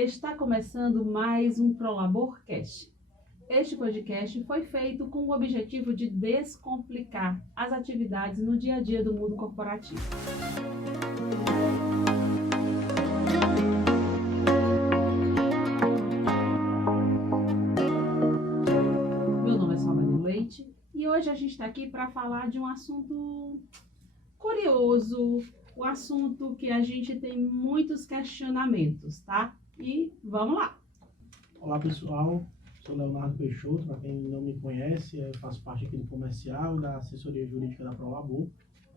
Está começando mais um ProLaborCast. Este podcast foi feito com o objetivo de descomplicar as atividades no dia a dia do mundo corporativo. Meu nome é Salvador Leite e hoje a gente está aqui para falar de um assunto curioso, um assunto que a gente tem muitos questionamentos, tá? E vamos lá! Olá pessoal, sou Leonardo Peixoto, para quem não me conhece, eu faço parte aqui do comercial e da assessoria jurídica da ProLabor.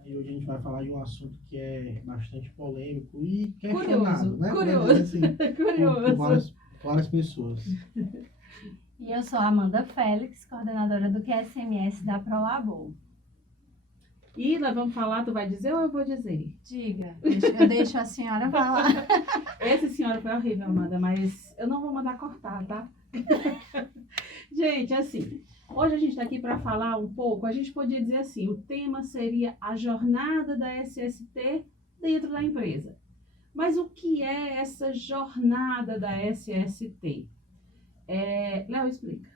E hoje a gente vai falar de um assunto que é bastante polêmico e questionado, né? Curioso, Assim, curioso. Por várias pessoas. E eu sou a Amanda Félix, coordenadora do QSMS da ProLabor. E nós vamos falar, tu vai dizer ou eu vou dizer? Diga, eu deixo a senhora falar. Esse senhora foi horrível, Amanda, mas eu não vou mandar cortar, tá? Gente, assim, hoje a gente está aqui para falar um pouco, a gente podia dizer assim, o tema seria a jornada da SST dentro da empresa. Mas o que é essa jornada da SST? Léo, explica.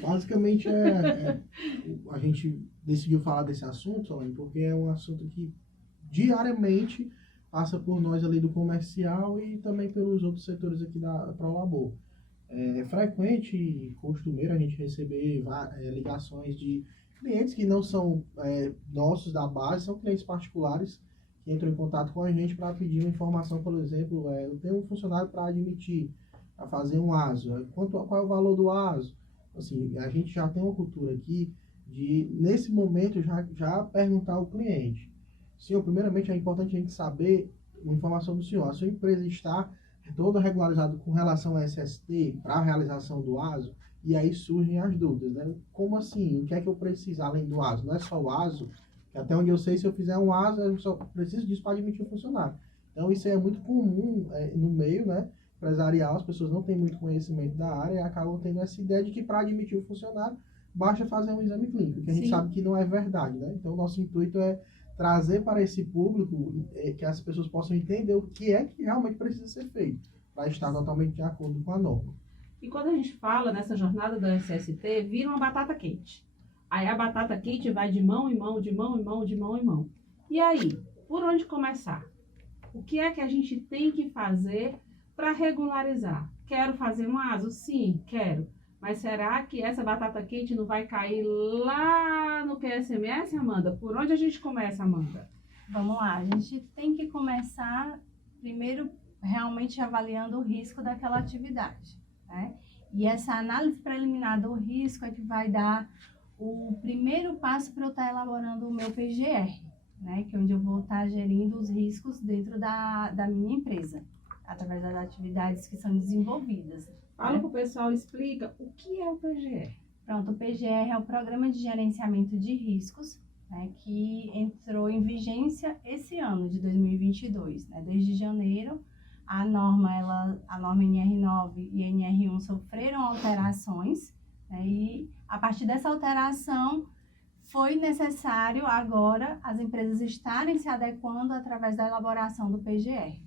Basicamente, a gente decidiu falar desse assunto, Solane, porque é um assunto que diariamente passa por nós ali do comercial e também pelos outros setores aqui da ProLabor. É frequente e costumeiro a gente receber ligações de clientes que não são nossos da base, são clientes particulares que entram em contato com a gente para pedir uma informação, por exemplo, eu tenho um funcionário para admitir, para fazer um ASO, qual é o valor do ASO? Assim, a gente já tem uma cultura aqui de, nesse momento, já perguntar ao cliente. Senhor, primeiramente é importante a gente saber uma informação do senhor. A sua empresa está toda regularizada com relação à SST para a realização do ASO? E aí surgem as dúvidas, né? Como assim? O que é que eu preciso além do ASO? Não é só o ASO, que até onde eu sei, se eu fizer um ASO, eu só preciso disso para admitir um funcionário. Então, isso é muito comum no meio, né, empresarial, as pessoas não têm muito conhecimento da área e acabam tendo essa ideia de que para admitir o funcionário, basta fazer um exame clínico, que a gente sabe que não é verdade, né? Então, o nosso intuito é trazer para esse público que as pessoas possam entender o que é que realmente precisa ser feito para estar totalmente de acordo com a norma. E quando a gente fala nessa jornada da SST, vira uma batata quente. Aí a batata quente vai de mão em mão, de mão em mão, de mão em mão. E aí, por onde começar? O que é que a gente tem que fazer para regularizar? Quero fazer um ASO? Sim, quero. Mas será que essa batata quente não vai cair lá no QSMS, Amanda? Por onde a gente começa, Amanda? Vamos lá, a gente tem que começar primeiro realmente avaliando o risco daquela atividade, né? E essa análise preliminar do risco é que vai dar o primeiro passo para eu estar elaborando o meu PGR, né? Que é onde eu vou estar gerindo os riscos dentro da minha empresa, através das atividades que são desenvolvidas. Fala para o pessoal, explica o que é o PGR. Pronto, o PGR é o Programa de Gerenciamento de Riscos, né, que entrou em vigência esse ano de 2022. Né? Desde janeiro, a norma NR9 e NR1 sofreram alterações, né, e a partir dessa alteração foi necessário agora as empresas estarem se adequando através da elaboração do PGR.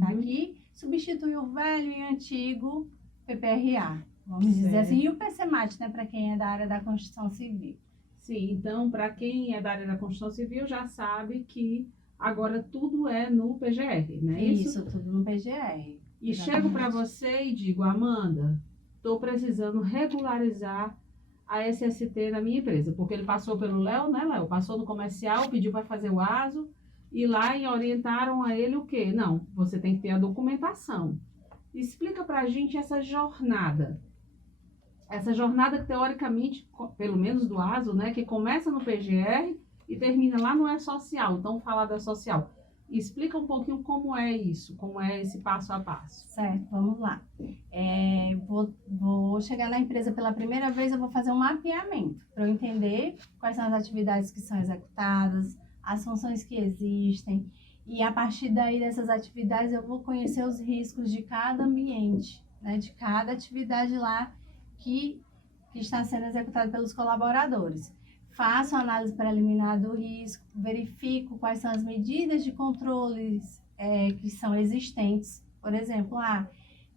Tá? Que substitui o velho e antigo PPRA, vamos dizer assim, e o PCMAT, né, para quem é da área da construção civil. Sim, então, para quem é da área da construção civil, já sabe que agora tudo é no PGR, né? Isso, tudo no PGR. E chego para você e digo, Amanda, estou precisando regularizar a SST na minha empresa, porque ele passou pelo Léo, né, Léo? Passou no comercial, pediu para fazer o ASO, e lá orientaram a ele o quê? Não, você tem que ter a documentação. Explica para a gente essa jornada. Essa jornada que, teoricamente, pelo menos do ASO, né, que começa no PGR e termina lá no E-Social. Então, falar da social. Explica um pouquinho como é isso, como é esse passo a passo. Certo, vamos lá. Vou chegar na empresa pela primeira vez, eu vou fazer um mapeamento para eu entender quais são as atividades que são executadas, as funções que existem. E a partir daí dessas atividades eu vou conhecer os riscos de cada ambiente, né, de cada atividade lá que está sendo executada pelos colaboradores. Faço a análise preliminar do risco, verifico quais são as medidas de controles que são existentes. Por exemplo,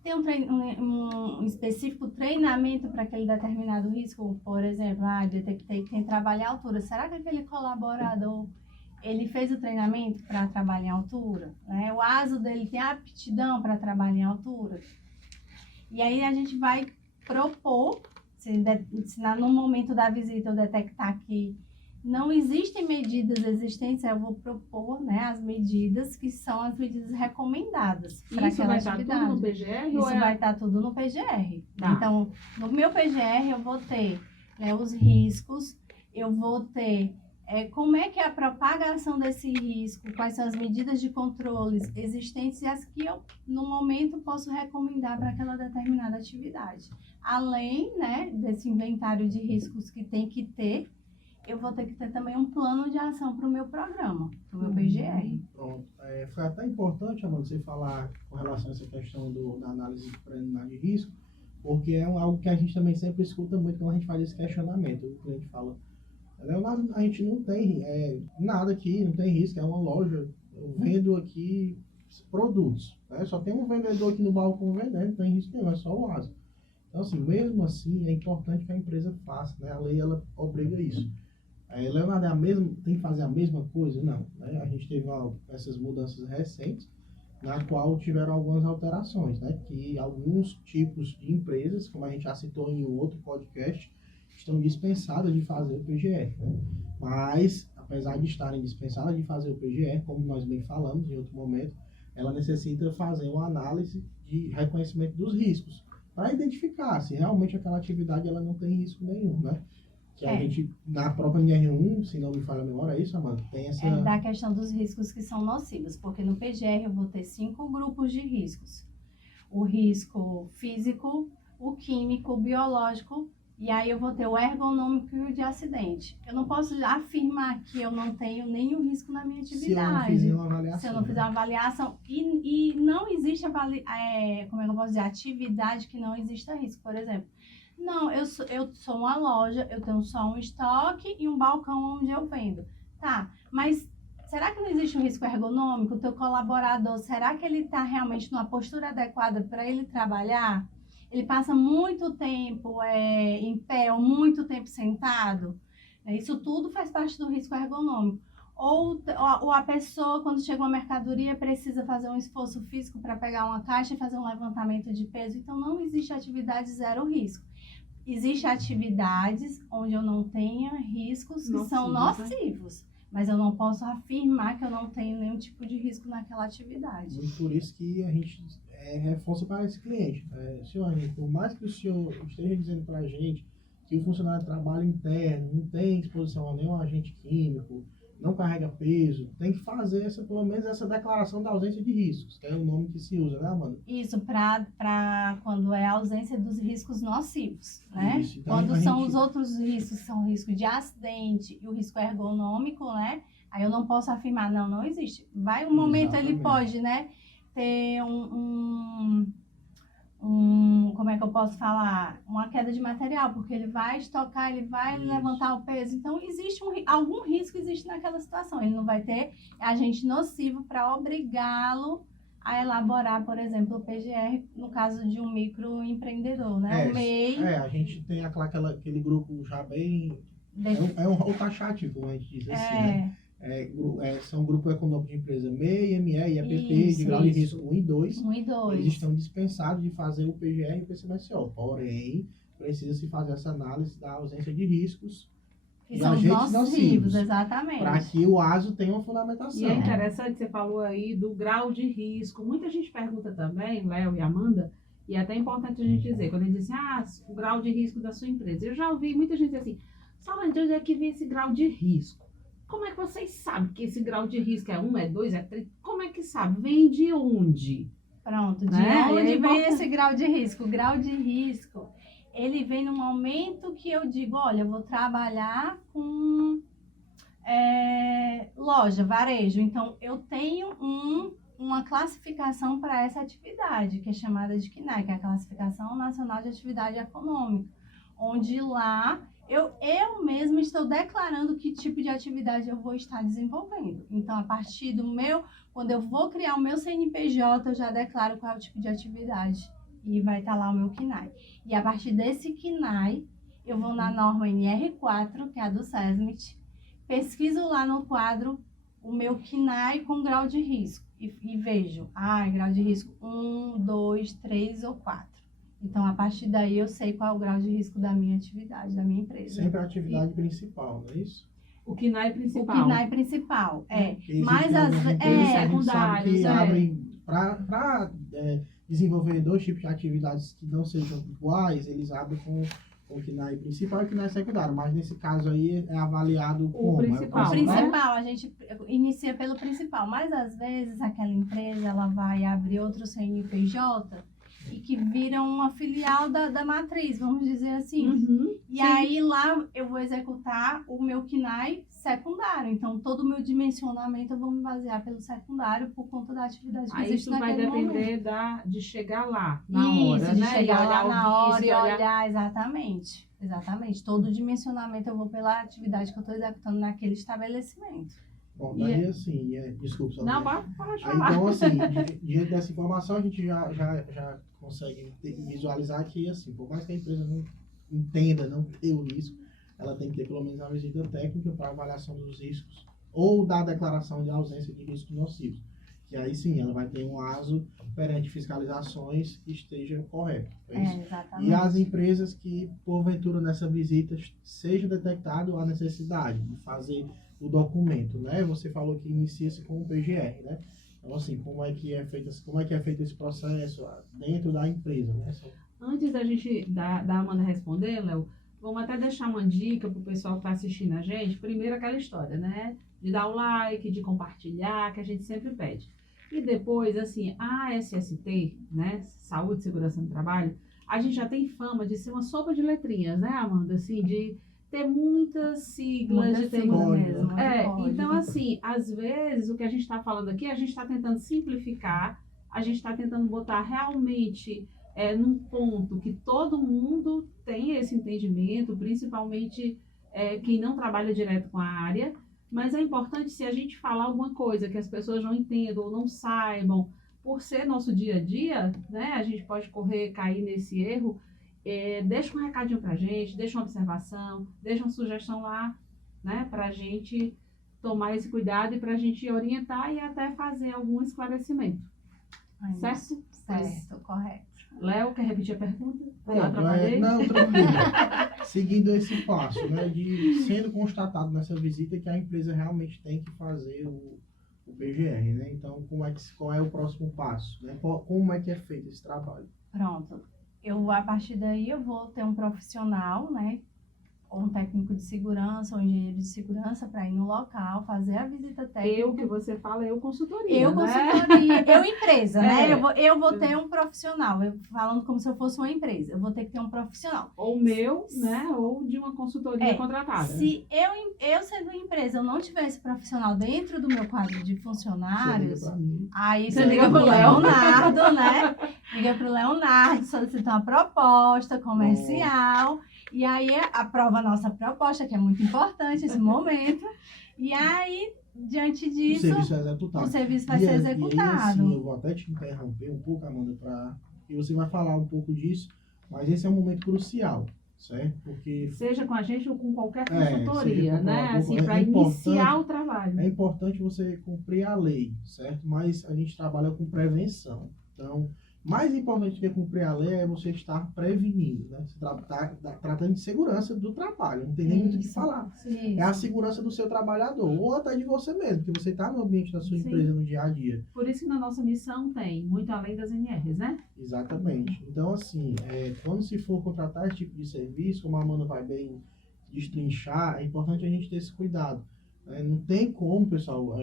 tem um específico treinamento para aquele determinado risco, por exemplo, detectei que tem trabalho em altura. Será que aquele colaborador, ele fez o treinamento para trabalhar em altura? Né? O ASO dele tem aptidão para trabalhar em altura? E aí a gente vai propor, se no momento da visita eu detectar que não existem medidas existentes, eu vou propor, né, as medidas que são as medidas recomendadas para aquela atividade. Isso vai estar tudo no PGR? Isso vai estar tudo no PGR. Tá. Então, no meu PGR eu vou ter, né, os riscos, eu vou ter como é que é a propagação desse risco, quais são as medidas de controles existentes e as que eu, no momento, posso recomendar para aquela determinada atividade. Além, né, desse inventário de riscos que tem que ter, eu vou ter que ter também um plano de ação para o meu programa, para o meu PGR. Pronto. Foi até importante, Amanda, você falar com relação a essa questão da análise preliminar de risco, porque é algo que a gente também sempre escuta muito quando a gente faz esse questionamento. O cliente fala, Leonardo, a gente não tem nada aqui, não tem risco, é uma loja, eu vendo aqui produtos, né? Só tem um vendedor aqui no balcão vendendo, não tem risco nenhum, é só o ASO. Então, assim, mesmo assim, é importante que a empresa faça, né? A lei, ela obriga isso. Leonardo, tem que fazer a mesma coisa? Não, né? A gente teve essas mudanças recentes, na qual tiveram algumas alterações, né? Que alguns tipos de empresas, como a gente já citou em um outro podcast, estão dispensadas de fazer o PGR, né? Mas, apesar de estarem dispensadas de fazer o PGR, como nós bem falamos em outro momento, ela necessita fazer uma análise de reconhecimento dos riscos, para identificar se realmente aquela atividade ela não tem risco nenhum, né? Que a gente, na própria NR1, se não me falha a memória, é isso, Amanda? Tem essa... da questão dos riscos que são nocivos, porque no PGR eu vou ter 5 grupos de riscos. O risco físico, o químico, o biológico, e aí eu vou ter o ergonômico e o de acidente. Eu não posso afirmar que eu não tenho nenhum risco na minha atividade. Se eu não fizer uma avaliação. Se eu não fizer uma avaliação. E não existe, como é que eu posso dizer, atividade que não exista risco. Por exemplo, não, eu sou uma loja, eu tenho só um estoque e um balcão onde eu vendo. Tá, mas será que não existe um risco ergonômico? O teu colaborador, será que ele está realmente numa postura adequada para ele trabalhar? Ele passa muito tempo em pé ou muito tempo sentado? Isso tudo faz parte do risco ergonômico. Ou a pessoa, quando chega uma mercadoria, precisa fazer um esforço físico para pegar uma caixa e fazer um levantamento de peso. Então, não existe atividade zero risco. Existem atividades onde eu não tenha riscos que são nocivos. Mas eu não posso afirmar que eu não tenho nenhum tipo de risco naquela atividade. E por isso que a gente reforça para esse cliente. Senhor, por mais que o senhor esteja dizendo para a gente que o funcionário trabalha interno, não tem exposição a nenhum agente químico, não carrega peso, tem que fazer pelo menos essa declaração da ausência de riscos, que é o nome que se usa, né, Amanda? Isso, para quando é a ausência dos riscos nocivos, né? Isso, então quando são os outros riscos, são o risco de acidente e o risco ergonômico, né? Aí eu não posso afirmar, não existe. Vai um momento, ele pode, né, ter como é que eu posso falar? Uma queda de material, porque ele vai estocar, ele vai levantar o peso. Então, existe algum risco existe naquela situação. Ele não vai ter agente nocivo para obrigá-lo a elaborar, por exemplo, o PGR, no caso de um microempreendedor, né? O MEI. A gente tem aquele grupo já bem... É um taxativo, como a gente diz assim, né? São grupos econômicos de empresa MEI, ME e EPP, de grau de risco 1 e 2. 1 e 2. Eles estão dispensados de fazer o PGR e o PCMSO. Porém, precisa-se fazer essa análise da ausência de riscos que são os nocivos, exatamente. Para que o ASO tenha uma fundamentação. E é interessante, você falou aí do grau de risco. Muita gente pergunta também, Léo e Amanda, e é até importante a gente dizer, quando ele diz assim, o grau de risco da sua empresa. Eu já ouvi muita gente dizer assim, Sara, de onde é que vem esse grau de risco? Como é que vocês sabem que esse grau de risco é 1, é 2, é 3? Como é que sabe? Vem de onde? Pronto, de onde vem esse grau de risco? O grau de risco, ele vem no momento que eu digo, olha, eu vou trabalhar com loja, varejo. Então, eu tenho uma classificação para essa atividade, que é chamada de CNAE, que é a Classificação Nacional de Atividade Econômica, onde lá Eu mesma estou declarando que tipo de atividade eu vou estar desenvolvendo. Então, a partir do quando eu vou criar o meu CNPJ, eu já declaro qual é o tipo de atividade. E vai estar lá o meu KNAI. E a partir desse KNAI, eu vou na norma NR4, que é a do SESMIT, pesquiso lá no quadro o meu KNAI com grau de risco. E vejo, grau de risco 1, 2, 3 ou 4. Então, a partir daí, eu sei qual é o grau de risco da minha atividade, da minha empresa. Sempre a atividade principal, não é isso? O KNAI principal. O KNAI principal, Mas as secundários, para desenvolver 2 tipos de atividades que não sejam iguais, eles abrem com o KNAI principal e o KNAI secundário. Mas nesse caso aí é avaliado como? Principal. O principal, a gente inicia pelo principal. Mas às vezes aquela empresa ela vai abrir outro CNPJ e que viram uma filial da matriz, vamos dizer assim. E aí lá eu vou executar o meu KNAI secundário. Então, todo o meu dimensionamento eu vou me basear pelo secundário por conta da atividade que existe naquele momento. Aí isso vai depender de chegar lá, na hora, de né? chegar lá na hora e olhar... olhar, exatamente. Todo o dimensionamento eu vou pela atividade que eu estou executando naquele estabelecimento. Bom, daí assim, desculpa, só Não, pode falar. Então, assim, diante dessa informação, a gente já consegue visualizar que, assim, por mais que a empresa não entenda, não ter o risco, ela tem que ter pelo menos a visita técnica para avaliação dos riscos ou da declaração de ausência de riscos nocivos. Que aí sim, ela vai ter um ASO perante fiscalizações que esteja correto. Exatamente. E as empresas que, porventura, nessa visita, seja detectado a necessidade de fazer o documento, né? Você falou que inicia-se com o PGR, né? Então, assim, como é que é feito esse processo dentro da empresa, né? Antes da gente, da Amanda responder, Léo, vamos até deixar uma dica para o pessoal que está assistindo a gente. Primeiro, aquela história, né? De dar o like, de compartilhar, que a gente sempre pede. E depois, assim, a SST, né? Saúde e Segurança no Trabalho, a gente já tem fama de ser uma sopa de letrinhas, né, Amanda? Assim, de ter muitas siglas, de ter mesmo. Então, assim, às vezes, o que a gente está falando aqui, a gente está tentando simplificar, a gente está tentando botar realmente num ponto que todo mundo tem esse entendimento, principalmente quem não trabalha direto com a área, mas é importante se a gente falar alguma coisa que as pessoas não entendam ou não saibam, por ser nosso dia a dia, né, a gente pode cair nesse erro. Deixa um recadinho pra gente, deixa uma observação, deixa uma sugestão lá, né, pra gente tomar esse cuidado e pra gente orientar e até fazer algum esclarecimento. Certo? Certo, correto. Léo, quer repetir a pergunta? Não, tranquilo. Seguindo esse passo, né, sendo constatado nessa visita que a empresa realmente tem que fazer o PGR, né? Então, qual é o próximo passo, né? Como é que é feito esse trabalho? Pronto. A partir daí, eu vou ter um profissional, né? Ou um técnico de segurança, ou um engenheiro de segurança, para ir no local, fazer a visita técnica. Eu, que você fala, consultoria, eu né? Consultoria, eu empresa, né? Eu vou ter um profissional, falando como se eu fosse uma empresa, eu vou ter que ter um profissional. Ou meu, né? Ou de uma consultoria contratada. Se eu sendo empresa, eu não tiver esse profissional dentro do meu quadro de funcionários, aí você liga pro Leonardo, né? Liga pro Leonardo, solicita uma proposta comercial. E aí aprova a nossa proposta, que é muito importante nesse momento. E aí, diante disso, o serviço vai ser executado. E aí, assim, eu vou até te interromper um pouco, Amanda, e você vai falar um pouco disso, mas esse é um momento crucial, certo? Porque seja com a gente ou com qualquer consultoria, né? Assim, para iniciar o trabalho. É importante você cumprir a lei, certo? Mas a gente trabalha com prevenção. Então, mais importante do que cumprir a lei é você estar prevenindo, né? Você tratando de segurança do trabalho, não tem nem muito o que falar. Sim. É a segurança do seu trabalhador, ou até de você mesmo, porque você está no ambiente da sua empresa no dia a dia. Por isso que na nossa missão tem muito além das NRs, né? Exatamente. Então, assim, quando se for contratar esse tipo de serviço, como a Amanda vai bem destrinchar, é importante a gente ter esse cuidado. Não tem como, pessoal,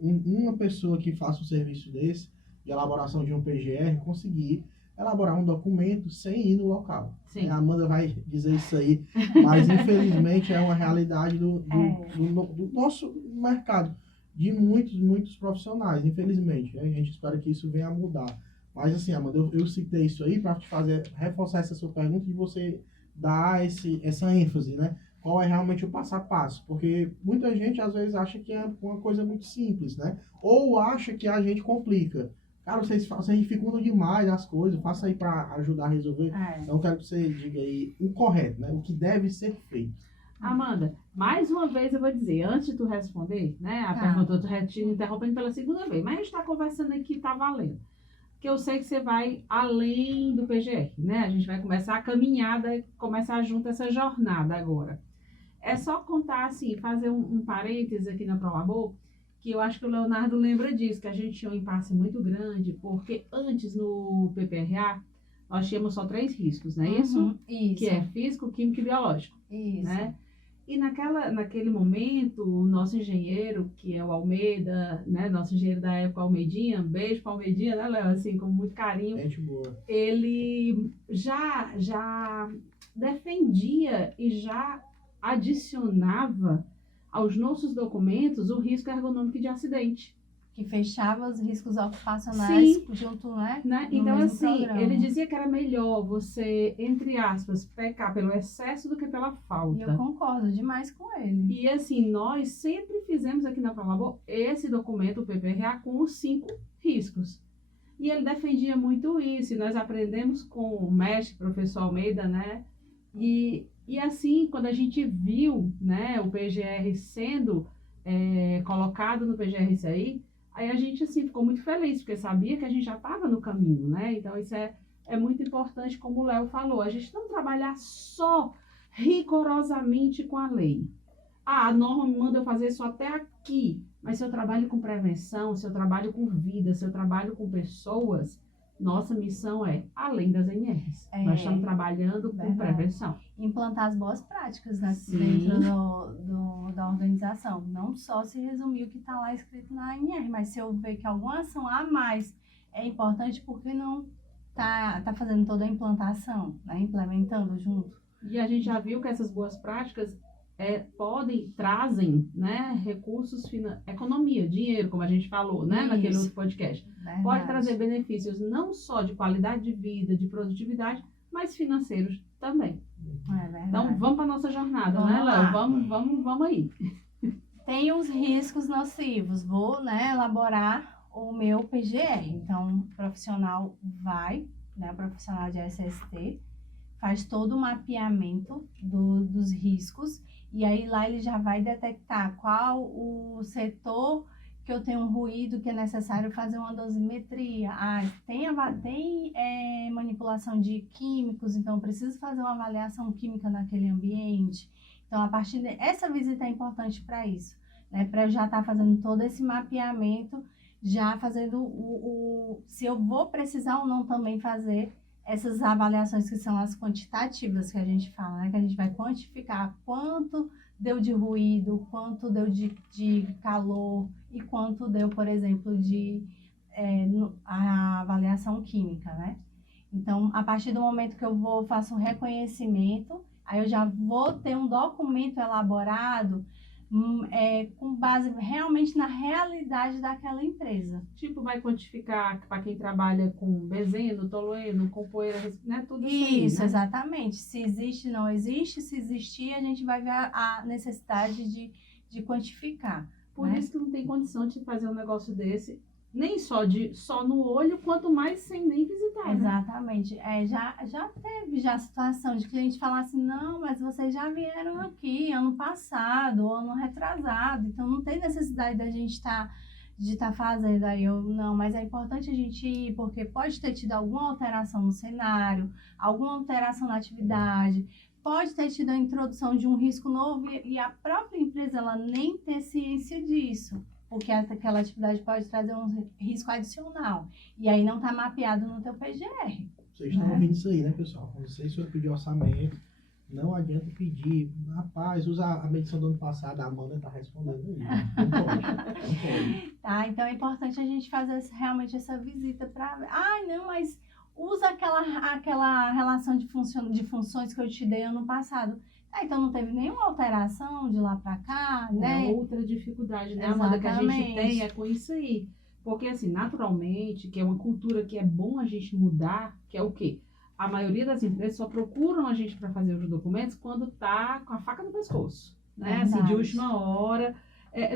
uma pessoa que faça um serviço desse, de elaboração de um PGR, conseguir elaborar um documento sem ir no local. Sim. A Amanda vai dizer isso aí, mas infelizmente é uma realidade do nosso mercado, de muitos profissionais, infelizmente. A gente espera que isso venha a mudar. Mas assim, Amanda, eu citei isso aí para te reforçar essa sua pergunta de você dar essa ênfase, né? Qual é realmente o passo a passo? Porque muita gente às vezes acha que é uma coisa muito simples, né? Ou acha que a gente complica. Cara, vocês dificultam demais as coisas, faça aí para ajudar a resolver. Então, eu quero que você diga aí o correto, né? O que deve ser feito. Amanda, mais uma vez eu vou dizer, antes de tu responder, né, a pergunta, eu tô te interrompendo pela segunda vez, mas a gente está conversando aqui, tá valendo. Que eu sei que você vai além do PGR, né? A gente vai começar a caminhada, começar junto essa jornada agora. É só contar assim, fazer um parênteses aqui na Prolabor, que eu acho que o Leonardo lembra disso, que a gente tinha um impasse muito grande, porque antes no PPRA, nós tínhamos só 3 riscos, não é isso? Isso. Que é físico, químico e biológico. Isso. Né? E naquele momento, o nosso engenheiro, que é o Almeida, né? Nosso engenheiro da época, Almeidinha, um beijo para Almeidinha, né, Léo? Assim, com muito carinho. Gente boa. Ele já defendia e já adicionava aos nossos documentos o risco ergonômico de acidente. Que fechava os riscos ocupacionais. Sim. Junto, né? Então, mesmo assim, programa. ele dizia que era melhor você, entre aspas, pecar pelo excesso do que pela falta. E eu concordo demais com ele. E assim, nós sempre fizemos aqui na Prolabor esse documento, o PPRA, com os 5 riscos. E ele defendia muito isso, e nós aprendemos com o mestre, professor Almeida, né? E assim, quando a gente viu, né, o PGR sendo colocado no PGR isso aí a gente assim, ficou muito feliz, porque sabia que a gente já estava no caminho, né? Então isso é muito importante, como o Léo falou, a gente não trabalhar só rigorosamente com a lei. A norma me manda eu fazer isso até aqui, mas se eu trabalho com prevenção, se eu trabalho com vida, se eu trabalho com pessoas, nossa missão é além das NRs. Nós estamos trabalhando com prevenção. Implantar as boas práticas, né, Sim. dentro da organização. Não só se resumir o que está lá escrito na NR, mas se eu ver que alguma ação a mais é importante, por que não tá fazendo toda a implantação, né, implementando junto? E a gente já viu que essas boas práticas trazem, né, recursos, economia, dinheiro, como a gente falou, né, naquele outro podcast. Verdade. Pode trazer benefícios não só de qualidade de vida, de produtividade, mas financeiros também. Verdade. Então, vamos para a nossa jornada, Vamos né, lá. Léo? Vamos aí. Tem os riscos nocivos. Vou, né, elaborar o meu PGR. Então, o profissional vai, né, o profissional de SST, faz todo o mapeamento dos riscos, e aí lá ele já vai detectar qual o setor que eu tenho um ruído que é necessário fazer uma dosimetria. Tem manipulação de químicos, então eu preciso fazer uma avaliação química naquele ambiente. Então, essa visita é importante para isso, né? Para eu já estar fazendo todo esse mapeamento, já fazendo se eu vou precisar ou não também fazer essas avaliações que são as quantitativas que a gente fala, né? Que a gente vai quantificar quanto deu de ruído, quanto deu de calor e quanto deu, por exemplo, a avaliação química, né? Então, a partir do momento que eu faço um reconhecimento, aí eu já vou ter um documento elaborado com base realmente na realidade daquela empresa. Tipo, vai quantificar para quem trabalha com benzeno, tolueno, com poeira, né? Tudo isso aí, Isso, né? exatamente. Se existe, não existe. Se existir, a gente vai ver a necessidade de quantificar. Por né? isso que não tem condição de fazer um negócio desse, nem só no olho, quanto mais sem nem visitar. Né? Exatamente. Já teve a situação de cliente falar assim, não, mas vocês já vieram aqui ano passado, ou ano retrasado, então não tem necessidade da gente estar fazendo. Aí não, mas é importante a gente ir, porque pode ter tido alguma alteração no cenário, alguma alteração na atividade, pode ter tido a introdução de um risco novo e a própria empresa ela nem ter ciência disso. Porque aquela atividade pode trazer um risco adicional. E aí não está mapeado no teu PGR. Vocês estão ouvindo isso aí, né, pessoal? Quando vocês forem pedir orçamento, não adianta pedir. Rapaz, usa a medição do ano passado, a Amanda está respondendo aí. Não pode. Tá, então é importante a gente fazer realmente essa visita para... não, mas usa aquela relação de funções que eu te dei ano passado. Então não teve nenhuma alteração de lá para cá, né? Outra dificuldade, né, Amanda, que a gente Exatamente. tem é com isso aí. Porque, assim, naturalmente, que é uma cultura que é bom a gente mudar, que é o quê? a maioria das empresas só procuram a gente para fazer os documentos quando está com a faca no pescoço, né? Assim, de Verdade. última hora.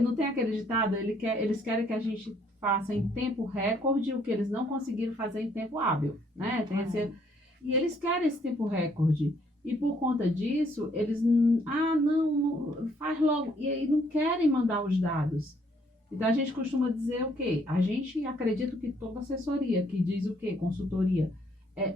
Não tem aquele ditado, eles querem que a gente faça em tempo recorde o que eles não conseguiram fazer em tempo hábil, né? E eles querem esse tempo recorde. E por conta disso, eles, não, faz logo. E aí não querem mandar os dados. Então a gente costuma dizer o quê? A gente acredita que toda assessoria que diz o quê? Consultoria.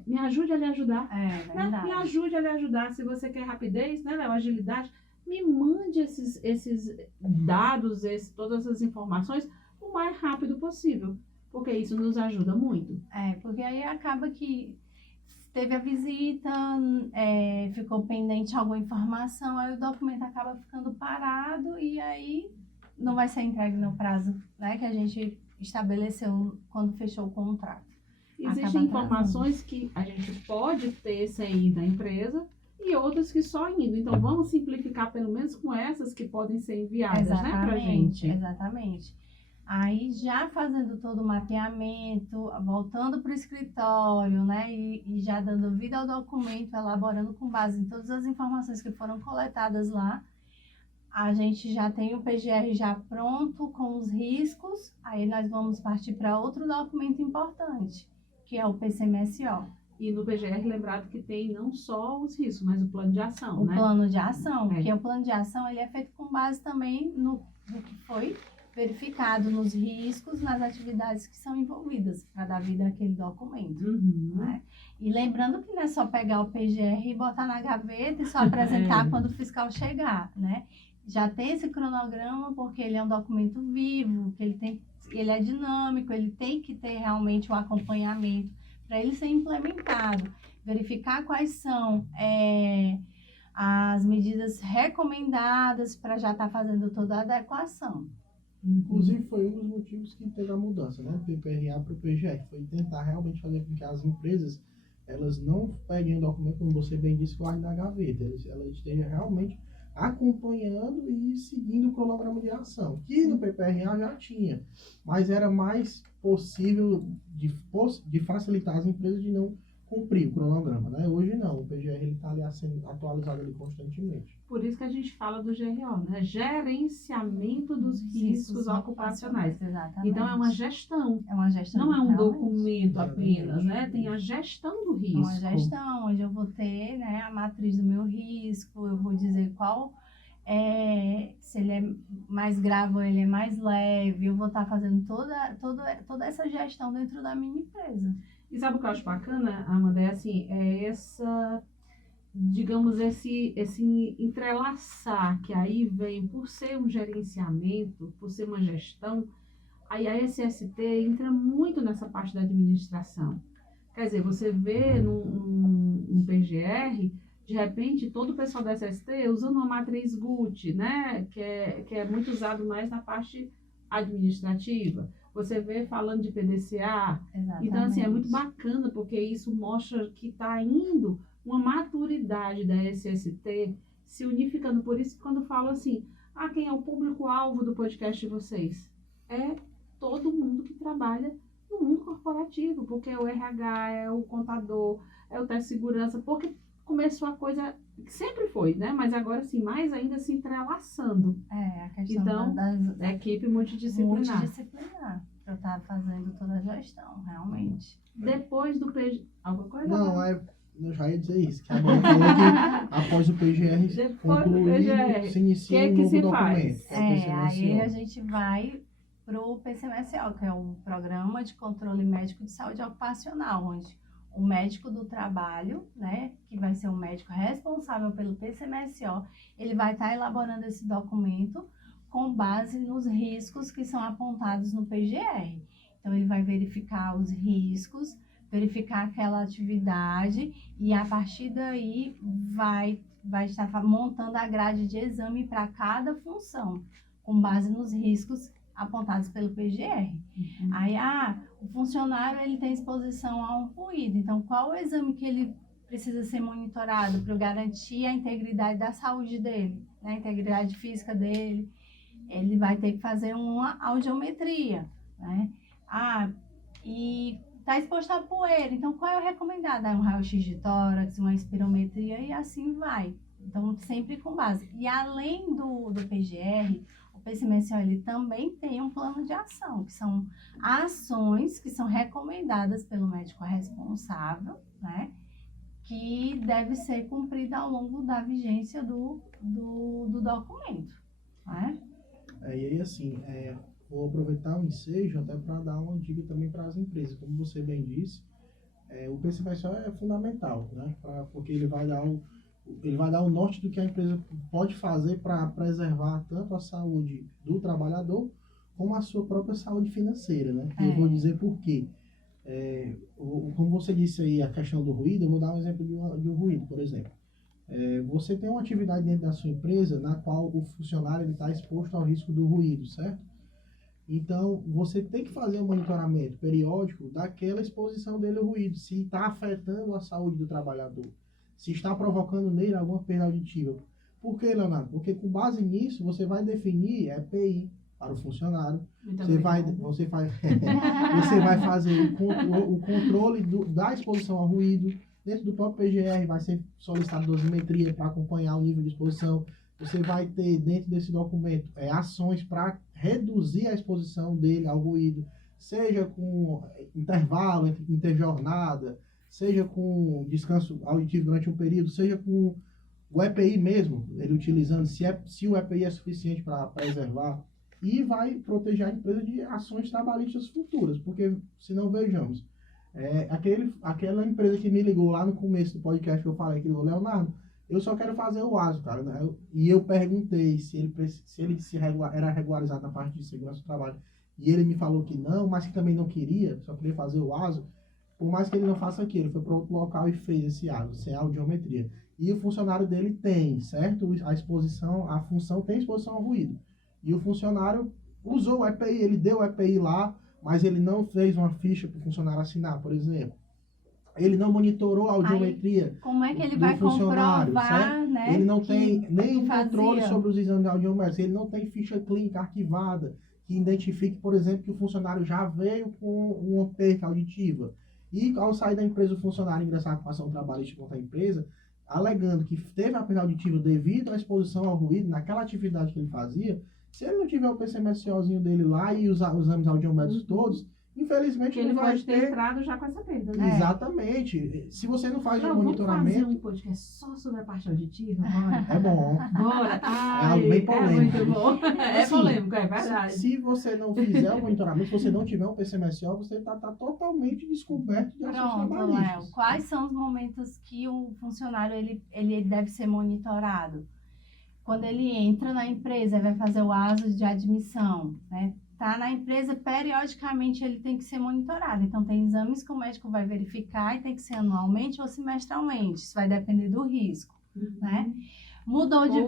Me ajude a lhe ajudar. É Né? verdade. Me ajude a lhe ajudar. Se você quer rapidez, né, Léo, agilidade, me mande esses dados, todas essas informações o mais rápido possível. Porque isso nos ajuda muito. Porque aí acaba que teve a visita, ficou pendente alguma informação, aí o documento acaba ficando parado e aí não vai ser entregue no prazo, né, que a gente estabeleceu quando fechou o contrato. Existem informações que a gente pode ter sem ir na empresa e outras que só indo. Então, vamos simplificar pelo menos com essas que podem ser enviadas, né, pra gente. Exatamente. Aí, já fazendo todo o mapeamento, voltando para o escritório, né, e já dando vida ao documento, elaborando com base em todas as informações que foram coletadas lá, a gente já tem o PGR já pronto com os riscos, aí nós vamos partir para outro documento importante, que é o PCMSO. E no PGR, lembrado que tem não só os riscos, mas o plano de ação, O né? plano de ação, que o plano de ação ele é feito com base também no que foi verificado nos riscos, nas atividades que são envolvidas, para dar vida àquele documento. Né? E lembrando que não é só pegar o PGR e botar na gaveta e só apresentar quando o fiscal chegar, né? Já tem esse cronograma, porque ele é um documento vivo, que ele é dinâmico, ele tem que ter realmente o acompanhamento para ele ser implementado, verificar quais são as medidas recomendadas para já estar fazendo toda a adequação. Inclusive, foi um dos motivos que teve a mudança, né, do PPRA para o PGR, foi tentar realmente fazer com que as empresas, elas não peguem o documento, como você bem disse, guardem na gaveta, ela esteja realmente acompanhando e seguindo o cronograma de ação, que no PPRA já tinha, mas era mais possível de facilitar as empresas de não cumprir o cronograma, né? Hoje não, o PGR está ali sendo atualizado ali constantemente. Por isso que a gente fala do GRO, né? Gerenciamento dos riscos ocupacionais. Exatamente. Então é uma gestão. É uma gestão. Não é um realmente. documento apenas, né? Tem a gestão do risco. É uma gestão, onde eu vou ter, né, a matriz do meu risco, eu vou dizer qual se ele é mais grave ou ele é mais leve, eu vou estar fazendo toda essa gestão dentro da minha empresa. E sabe o que eu acho bacana, Amanda? Digamos, esse entrelaçar, que aí vem, por ser um gerenciamento, por ser uma gestão, aí a SST entra muito nessa parte da administração. Quer dizer, você vê num PGR, de repente, todo o pessoal da SST usando uma matriz GUT, né? Que é muito usado mais na parte administrativa. Você vê falando de PDCA. Exatamente. Então, assim, é muito bacana, porque isso mostra que está indo uma maturidade da SST se unificando. Por isso, quando eu falo assim, quem é o público-alvo do podcast de vocês? É todo mundo que trabalha no mundo corporativo, porque é o RH, é o contador, é o teste de segurança, porque começou a coisa que sempre foi, né? Mas agora, sim, mais ainda se entrelaçando. A questão então, da equipe multidisciplinar. Multidisciplinar, para eu estar fazendo toda a gestão, realmente. Depois do PGR... Alguma coisa? Não, eu já ia dizer isso, que a Amanda falou que após o PGR concluído, se inicia um novo documento. Aí a gente vai para o PCMSO, que é o Programa de Controle Médico de Saúde Ocupacional, onde o médico do trabalho, né, que vai ser o médico responsável pelo PCMSO, ele vai estar elaborando esse documento com base nos riscos que são apontados no PGR. Então, ele vai verificar os riscos, verificar aquela atividade e, a partir daí, vai estar montando a grade de exame para cada função, com base nos riscos apontados pelo PGR. Aí, o funcionário ele tem exposição a um ruído, então qual o exame que ele precisa ser monitorado para garantir a integridade da saúde dele, né? A integridade física dele? Ele vai ter que fazer uma audiometria, né? E está exposto à poeira. Então, qual é o recomendado? É um raio-x de tórax, uma espirometria e assim vai. Então, sempre com base. E além do PGR, o PCMSO ele também tem um plano de ação, que são ações que são recomendadas pelo médico responsável, né? Que deve ser cumprida ao longo da vigência do documento, né? E aí, assim, vou aproveitar o ensejo até para dar uma dica também para as empresas. Como você bem disse, o PCMSO é fundamental, né? Porque ele vai dar o norte do que a empresa pode fazer para preservar tanto a saúde do trabalhador como a sua própria saúde financeira, né? E eu vou dizer por quê. Como você disse aí, a questão do ruído, eu vou dar um exemplo de um ruído, por exemplo. Você tem uma atividade dentro da sua empresa na qual o funcionário está exposto ao risco do ruído, certo? Então, você tem que fazer um monitoramento periódico daquela exposição dele ao ruído, se está afetando a saúde do trabalhador, se está provocando nele alguma perda auditiva. Por que, Leonardo? Porque com base nisso, você vai definir EPI para o funcionário, você vai fazer o controle da exposição ao ruído. Dentro do próprio PGR vai ser solicitado dosimetria para acompanhar o nível de exposição. Você vai ter dentro desse documento ações para reduzir a exposição dele ao ruído, seja com intervalo interjornada, seja com descanso auditivo durante um período, seja com o EPI mesmo, ele utilizando, se o EPI é suficiente para preservar, e vai proteger a empresa de ações trabalhistas futuras, porque, se não vejamos, aquela empresa que me ligou lá no começo do podcast que eu falei, que o Leonardo, eu só quero fazer o ASO, cara, né? E eu perguntei se ele era regularizado na parte de segurança do trabalho, e ele me falou que não, mas que também não queria, só queria fazer o ASO. Por mais que ele não faça aquilo, ele foi para outro local e fez esse ASO, sem audiometria. E o funcionário dele tem, certo? A função tem exposição ao ruído. E o funcionário usou o EPI, ele deu o EPI lá, mas ele não fez uma ficha para o funcionário assinar, por exemplo. Ele não monitorou a audiometria. Como é que ele vai comprovar, né? Ele não tem nenhum controle sobre os exames audiométricos. Ele não tem ficha clínica arquivada que identifique, por exemplo, que o funcionário já veio com uma perca auditiva. E ao sair da empresa, o funcionário ingressar com ação trabalhista contra a empresa, alegando que teve a perda auditiva devido à exposição ao ruído naquela atividade que ele fazia, se ele não tiver o PCMSOzinho dele lá e os exames audiométricos todos, infelizmente ele não vai pode ter entrado já com essa perda, né? Exatamente. Se você não faz o monitoramento... Vamos fazer um podcast só sobre a parte auditiva, bora? É bom. Bora. É algo bem polêmico. É muito bom. É Assim, polêmico, é verdade. Se você não fizer o monitoramento, se você não tiver um PCMSO, você está totalmente descoberto de ações Pronto, trabalhistas. Léo. Quais são os momentos que o funcionário ele deve ser monitorado? Quando ele entra na empresa, vai fazer o ASO de admissão, né? Tá na empresa, periodicamente ele tem que ser monitorado. Então, tem exames que o médico vai verificar e tem que ser anualmente ou semestralmente. Isso vai depender do risco, né? Mudou de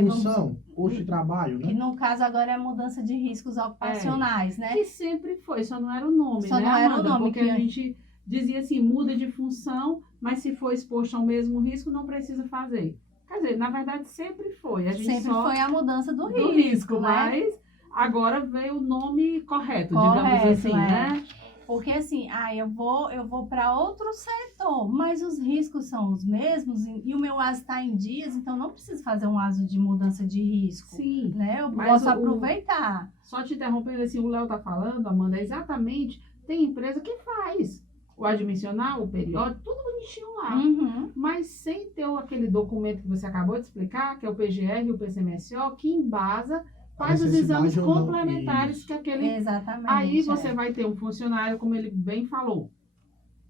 função, posto de trabalho, né? Que no caso agora é a mudança de riscos ocupacionais, né? Que sempre foi, só não era o nome, só né, não era Amanda? o nome. Porque a gente dizia assim, muda de função, mas se for exposto ao mesmo risco, não precisa fazer. Quer dizer, na verdade, sempre foi. A gente sempre só foi a mudança do risco, né? Mas agora veio o nome correto, digamos assim, né? Porque assim, eu vou para outro setor, mas os riscos são os mesmos e o meu ASO está em dias, então não preciso fazer um ASO de mudança de risco. Sim. Né? Eu posso aproveitar. Só te interrompendo, assim, o Léo tá falando, Amanda, exatamente, tem empresa que faz o admissional, o periódico, tudo bonitinho lá. Uhum. Mas sem ter aquele documento que você acabou de explicar, que é o PGR e o PCMSO, que embasa quais os exames complementares que aquele... Exatamente. Aí você vai ter um funcionário, como ele bem falou,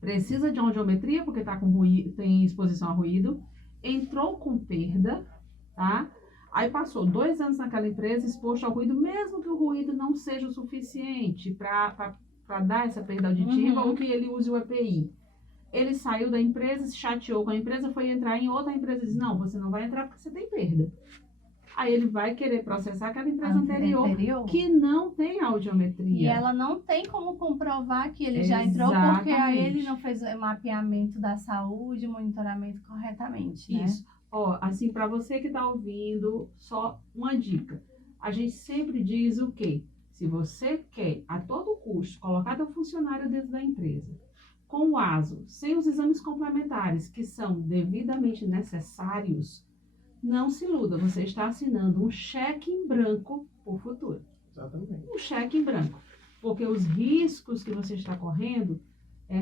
precisa de audiometria, porque tá com ruído, tem exposição a ruído, entrou com perda, tá? Aí passou 2 anos naquela empresa exposto ao ruído, mesmo que o ruído não seja o suficiente para dar essa perda auditiva, ou que ele use o EPI. Ele saiu da empresa, se chateou com a empresa, foi entrar em outra empresa e disse, não, você não vai entrar porque você tem perda. Aí ele vai querer processar aquela empresa anterior que não tem audiometria. E ela não tem como comprovar que ele já Exatamente. entrou porque ele não fez o mapeamento da saúde, monitoramento corretamente, né? Isso. Ó, assim, para você que está ouvindo, só uma dica. A gente sempre diz o quê? Se você quer, a todo custo, colocar teu funcionário dentro da empresa, com o ASO, sem os exames complementares que são devidamente necessários, não se iluda, você está assinando um cheque em branco para o futuro. Exatamente. Um cheque em branco. Porque os riscos que você está correndo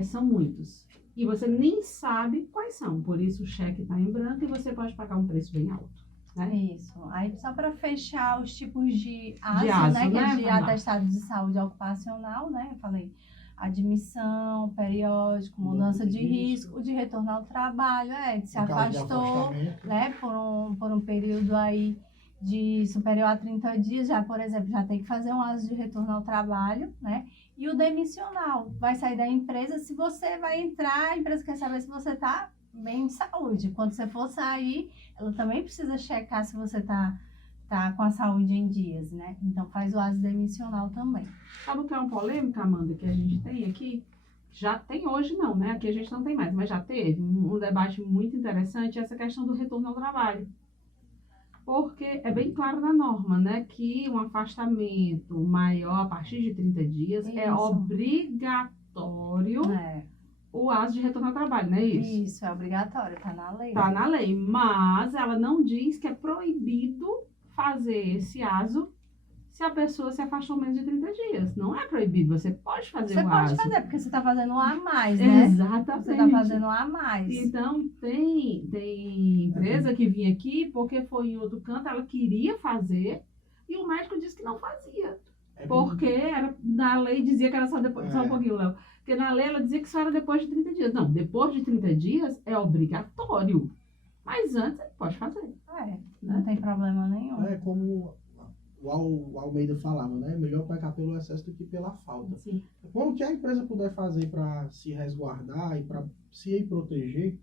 são muitos. E você nem sabe quais são. Por isso o cheque está em branco e você pode pagar um preço bem alto. Né? Isso. Aí, só para fechar os tipos de ASO, ASO, né? Que é né? de atestado de saúde ocupacional, né? Eu falei admissão, periódico, mudança de risco, de retorno ao trabalho, de se No caso de afastou, afastamento. né? Por um período aí de superior a 30 dias, já, por exemplo, já tem que fazer um ASO de retorno ao trabalho, né? E o demissional, vai sair da empresa, se você vai entrar, a empresa quer saber se você está bem de saúde. Quando você for sair, ela também precisa checar se você tá com a saúde em dias, né? Então faz o ASO demissional também. Sabe o que é uma polêmica, Amanda, que a gente tem aqui? Já tem hoje não, né? Aqui a gente não tem mais, mas já teve um debate muito interessante, essa questão do retorno ao trabalho. Porque é bem claro na norma, né? Que um afastamento maior a partir de 30 dias é Isso. obrigatório o ASO de retorno ao trabalho, não é isso? Isso, é obrigatório, tá na lei. Tá na lei, mas ela não diz que é proibido fazer esse ASO se a pessoa se afastou menos de 30 dias. Não é proibido, você pode fazer Você o pode ASO. fazer, porque você tá fazendo um a mais, né? Exatamente. Você tá fazendo um a mais. Então, tem empresa que vinha aqui porque foi em outro canto, ela queria fazer e o médico disse que não fazia. Porque na lei dizia que era só depois. Só um pouquinho, Léo. Porque na lei ela dizia que só era depois de 30 dias. Não, depois de 30 dias é obrigatório. Mas antes ele pode fazer. Não tem problema nenhum. É como o Almeida falava, né? Melhor pecar pelo excesso do que pela falta. Sim. O que a empresa puder fazer para se resguardar e para se proteger,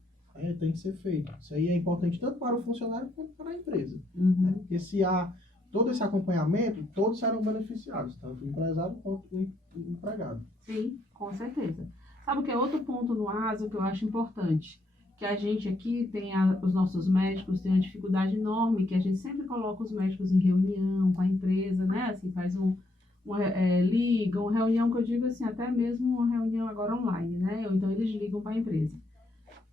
tem que ser feito. Isso aí é importante tanto para o funcionário quanto para a empresa. Uhum. Porque se há todo esse acompanhamento, todos serão beneficiados, tanto o empresário quanto o empregado. Sim, com certeza. Sabe o que é outro ponto no ASO que eu acho importante? Que a gente aqui tem os nossos médicos têm uma dificuldade enorme, que a gente sempre coloca os médicos em reunião com a empresa, né? Assim, faz ligam, reunião que eu digo assim, até mesmo uma reunião agora online, né? Ou então eles ligam para a empresa.